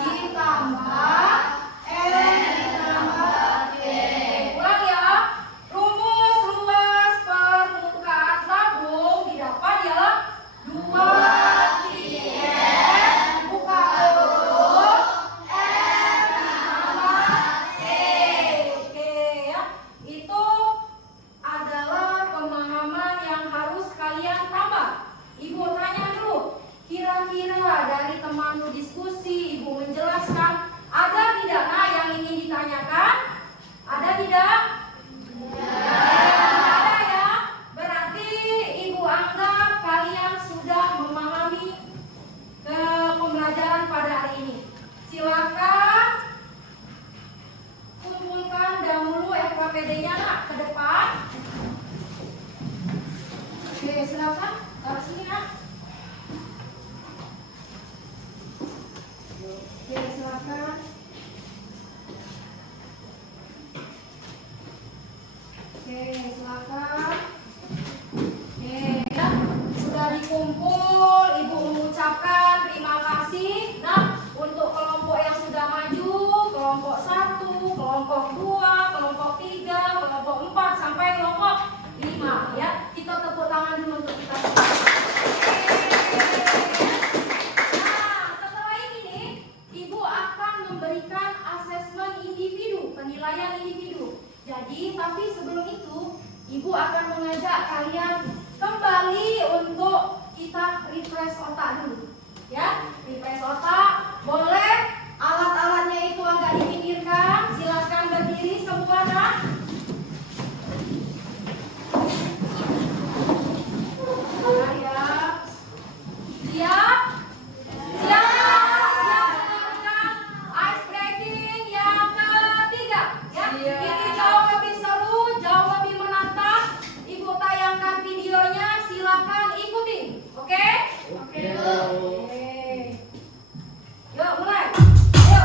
ditambah r ditambah t. Ulang ya. Rumus luas permukaan tabung didapat ialah 2pi r buka huruf r ditambah t. Oke ya. Itu adalah pemahaman yang harus kalian tambah. Ibu tanya dulu, kira-kira dari temanmu diskusi, Ibu menjelaskan, ada tidak Nak yang ingin ditanyakan? Ada tidak? Ada ya. Berarti Ibu anggap kalian sudah memahami pembelajaran pada hari ini. Silakan kumpulkan dahulu LKPD-nya Nak ke depan. Oke, silakan taruh sini Nak. Oke, silakan. Oke, silakan. Oke, ya. Sudah dikumpul, Ibu mengucapkan terima kasih. Nah, untuk kelompok yang sudah maju, kelompok 1, kelompok 2, kelompok 3, kelompok 4 sampai kelompok 5 ya. Kita tepuk tangan dulu untuk kita semua. Nah, setelah ini nih, Ibu akan memberikan asesmen individu, penilaian individu. Jadi, tapi sebelum itu, Ibu akan mengajak kalian kembali untuk kita refresh otak dulu. Ya, refresh otak. Boleh alat-alatnya itu agak dipinggirkan. Silakan berdiri semua, Nak. Ya. Siap? Siap? Siap melakukan ice breaking yang ketiga. Ya, ini jauh lebih seru, jauh lebih menantang. Ibu tayangkan videonya, silakan ikuti. Oke? Oke. Yuk, mulai. Ayo.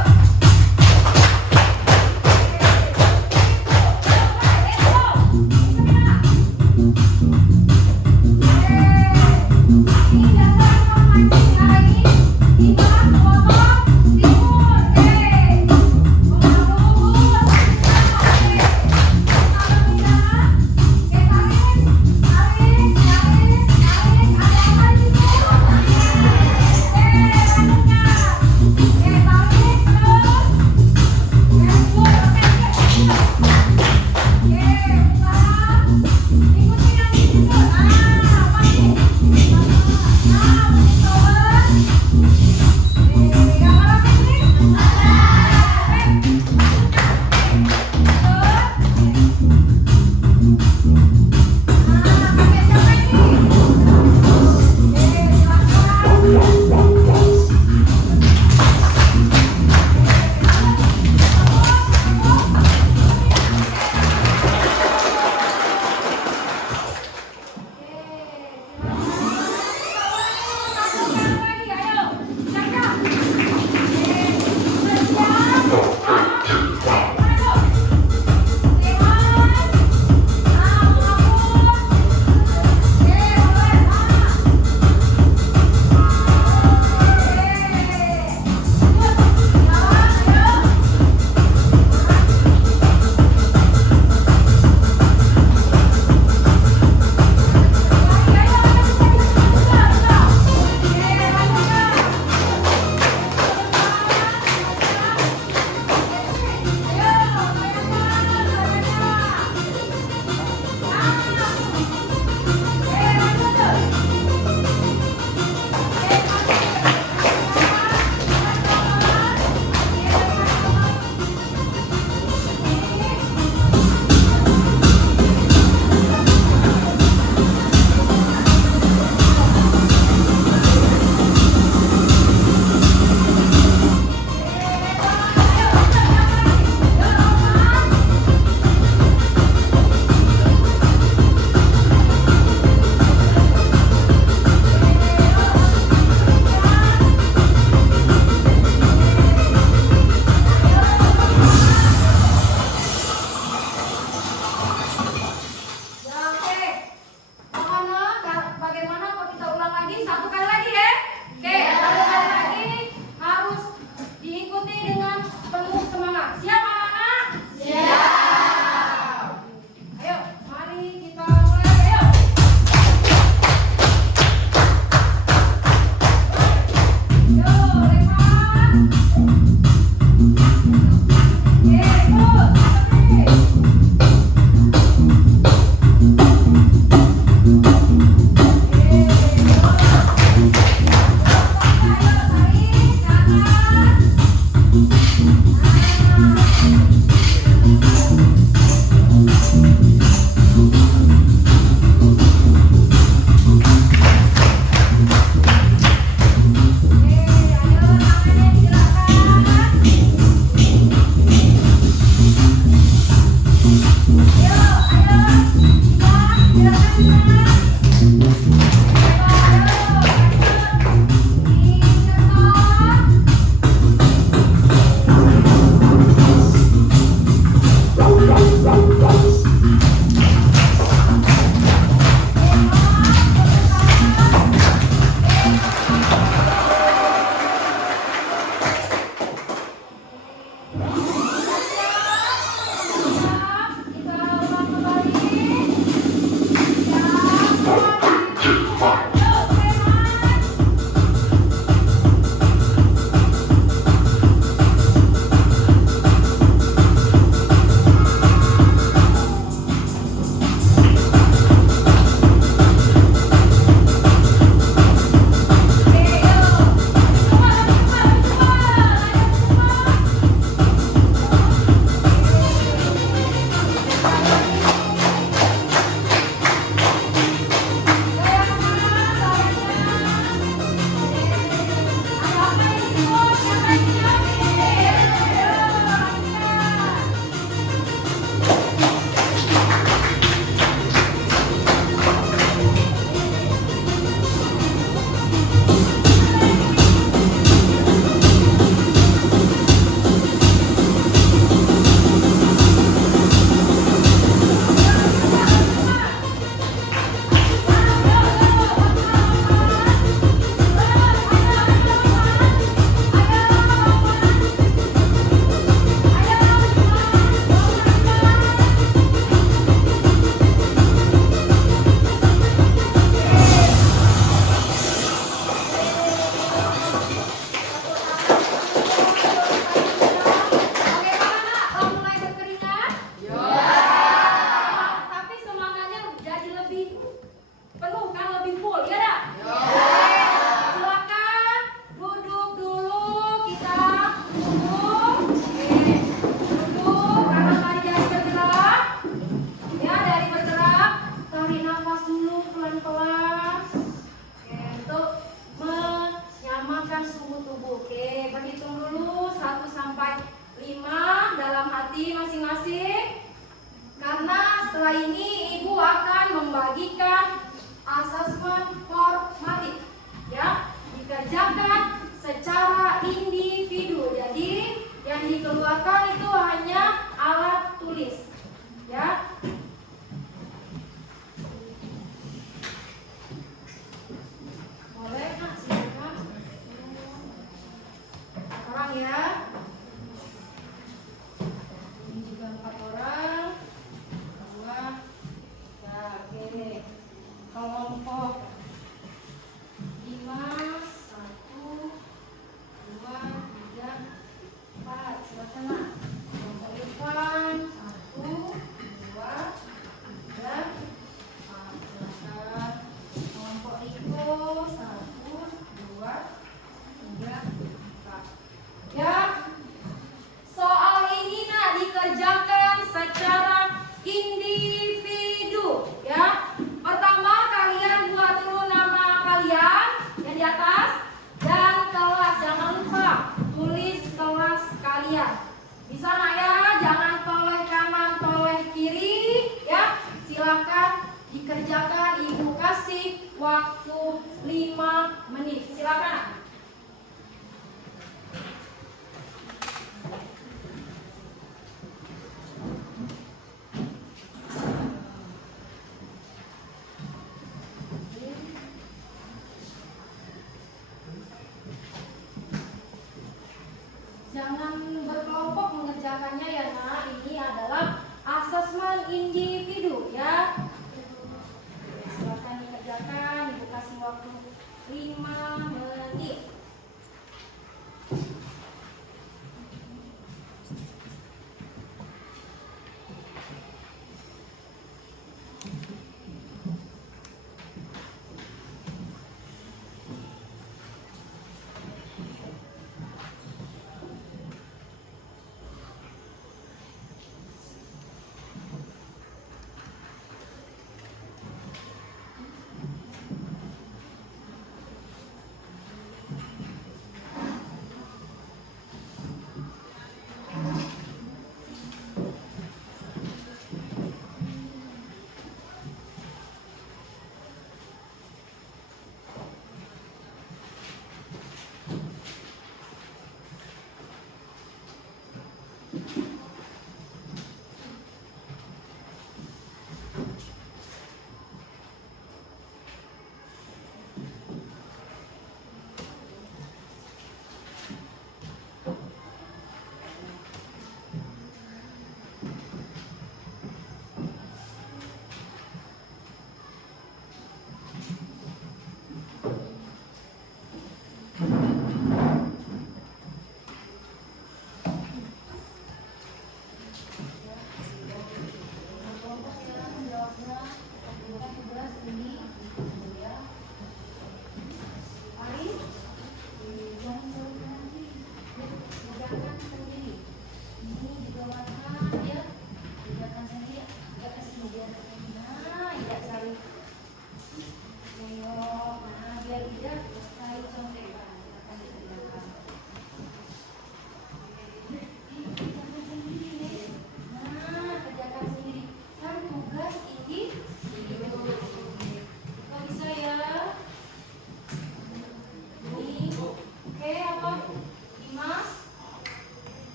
satu kali lagi ya. Oke, satu kali lagi harus diikuti dengan penuh semangat. Siap anak-anak? Siap. Ayo, mari kita mulai. Ayo. Yo, lempar. Oke, terus.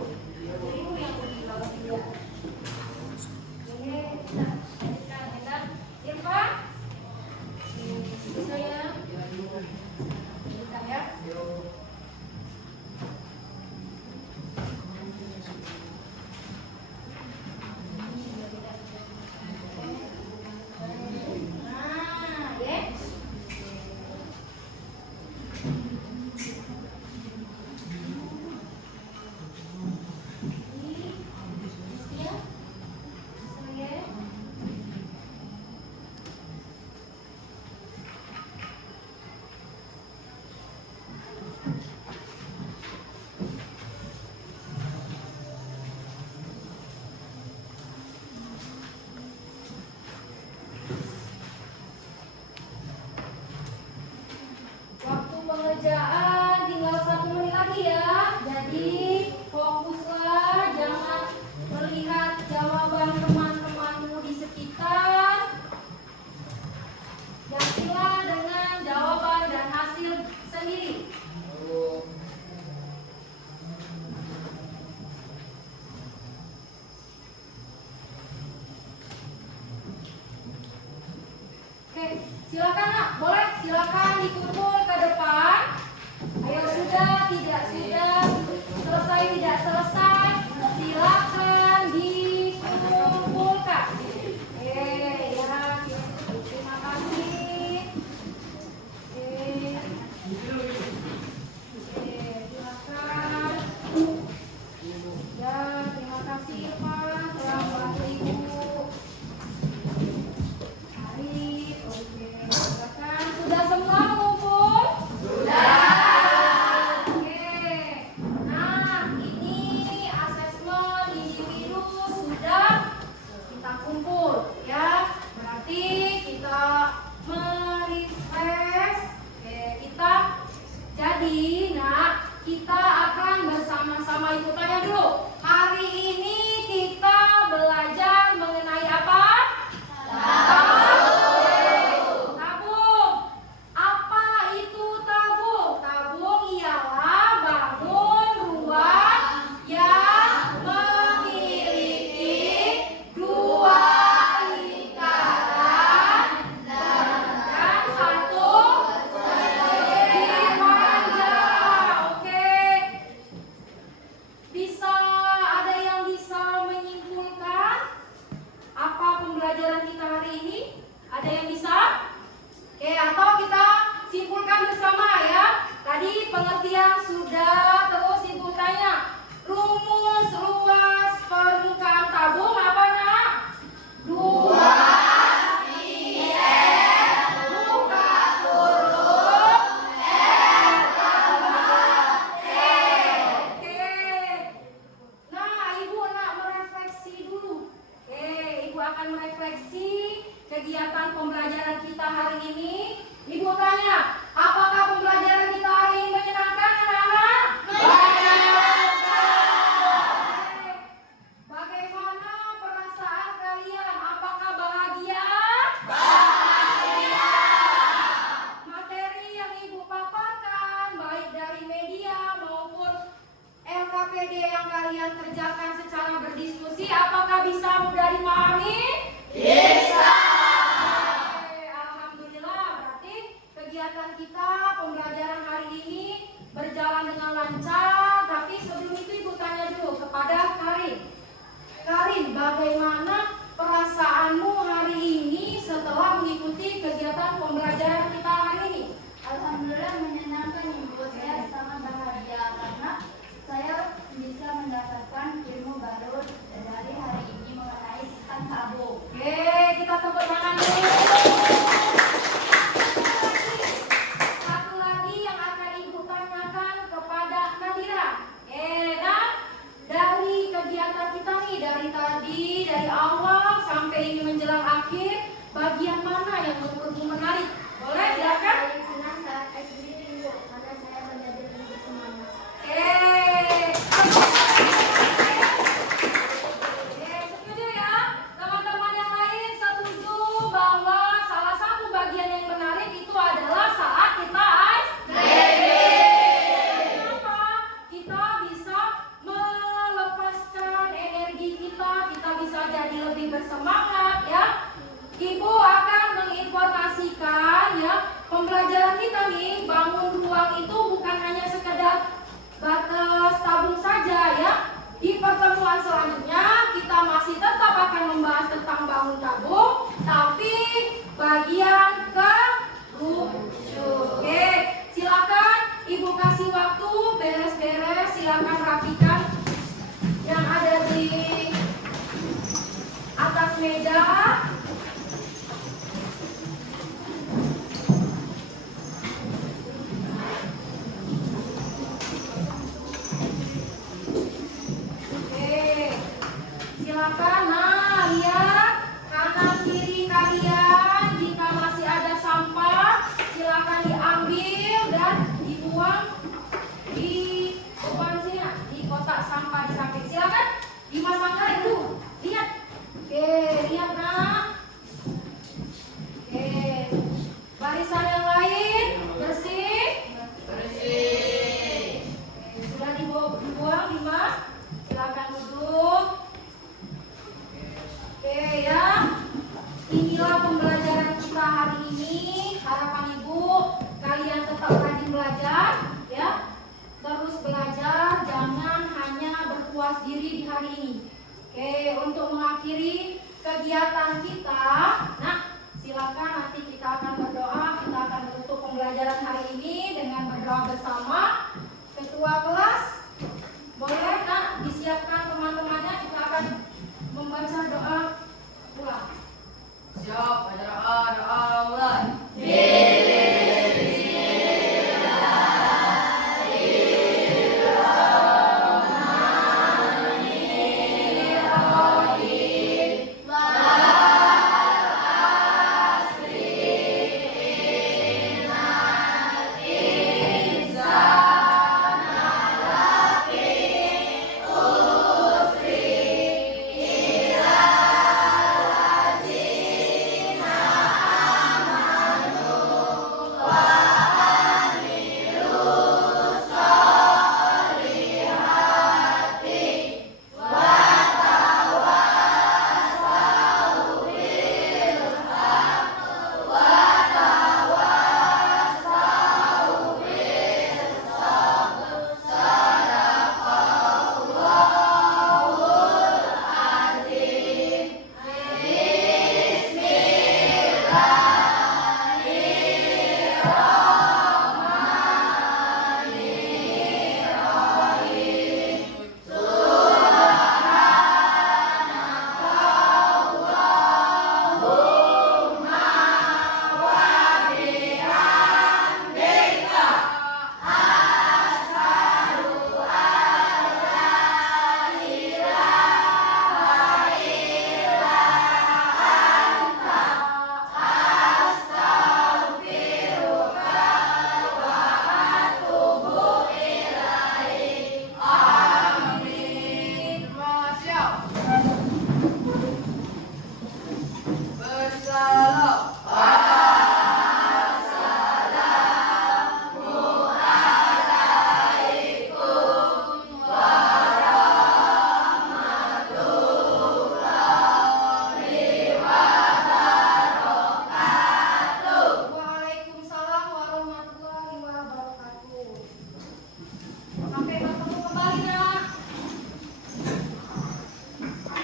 Dirimu yang pergi kalau tidak. Oke, kita lanjutkan ya. Irfan. Bisa ya. Lanjutkan ya. Nah, ya. Waktu pengerjaan tinggal 1 menit lagi ya. Jadi fokuslah, jangan melihat jawaban teman-temanmu di sekitar. Yakinlah dengan jawaban dan hasil sendiri. Oke, silakan nak, boleh silakan dikumpul ke depan. Ayo sudah, tidak sudah, selesai tidak selesai, silakan dikumpulkan. Ya, terima kasih. Silakan. Ya, terima kasih Irfan telah membantu ibu. Arif, oke, silakan. Sudah semua mengumpul? Sudah. Oke. Nah, ini asesmen individu sudah kita kumpul ya. Berarti kita merefresh. Oke, kita jadi nak kita akan bersama-sama ikut tanya dulu. Hari ini kita belajar mengenai apa? Tabung. Tabung. Apa itu tabung? Tabung ialah bangun ruang yang memiliki 2 lingkaran dan 1 persegi panjang. Oke. Bisa ada yang bisa menyimpulkan apa pembelajaran kita hari ini? Ada yang bisa? Oke, atau kita simpulkan bersama ya. Tadi pengertian sudah, terus simpulkannya. Rumus luas permukaan tabung apa nak? 2 pi R buka kurung R tambah T. Oke. Nah, ibu nak merefleksi dulu. Oke, ibu akan merefleksi kegiatan pembelajaran kita hari ini. Ibu tanya, apakah pembelajaran kita hari ini menyenangkan anak-anak? Oke. Bagaimana perasaan kalian? Apakah bahagia? Materi yang ibu paparkan, baik dari media maupun LKPD yang kalian kerjakan secara berdiskusi, apakah bisa mudah dipahami? Bisa. Alhamdulillah, berarti kegiatan kita pembelajaran hari ini berjalan dengan lancar. Tapi sebelum itu ibu tanya dulu kepada Karin. Karin, bagaimana perasaanmu hari ini setelah mengikuti kegiatan pembelajaran kita hari ini? Alhamdulillah menyenangkan ibu. Saya sangat bahagia karena saya bisa mendapatkan ilmu baru dari hari ini mengenai tentang tabung. Oke, kita tepuk tangan dulu. Satu lagi yang akan ibu tanyakan kepada Nadira. Nah, dari kegiatan kita nih, dari tadi, dari awal sampai ini menjelang akhir, bagian mana yang menurutmu menarik? Boleh, silakan. Paling senang saat SBT ibu karena saya belajar lebih semangat. Setuju ya? Teman-teman yang lain setuju bahwa salah satu bagian yang menarik itu adalah saat kita ice breaking. Kenapa? Kita bisa silakan. Nah, lihat kanan kiri kalian. Jika masih ada sampah, silakan diambil dan dibuang di depan sini, nah, di kotak sampah di samping. Silakan dimasangkan itu. Lihat. Oke, lihat nak. Oke. Barisan yang lain bersih. Bersih. Oke, sudah dibuang Dimas. Silakan duduk. Oke ya. Inilah pembelajaran kita hari ini. Harapan Ibu kalian tetap rajin belajar ya. Terus belajar, jangan hanya berpuas diri di hari ini. Oke, untuk mengakhiri kegiatan kita, nah silakan nanti kita akan berdoa, kita akan menutup pembelajaran hari ini dengan berdoa bersama. Ketua kelas boleh nak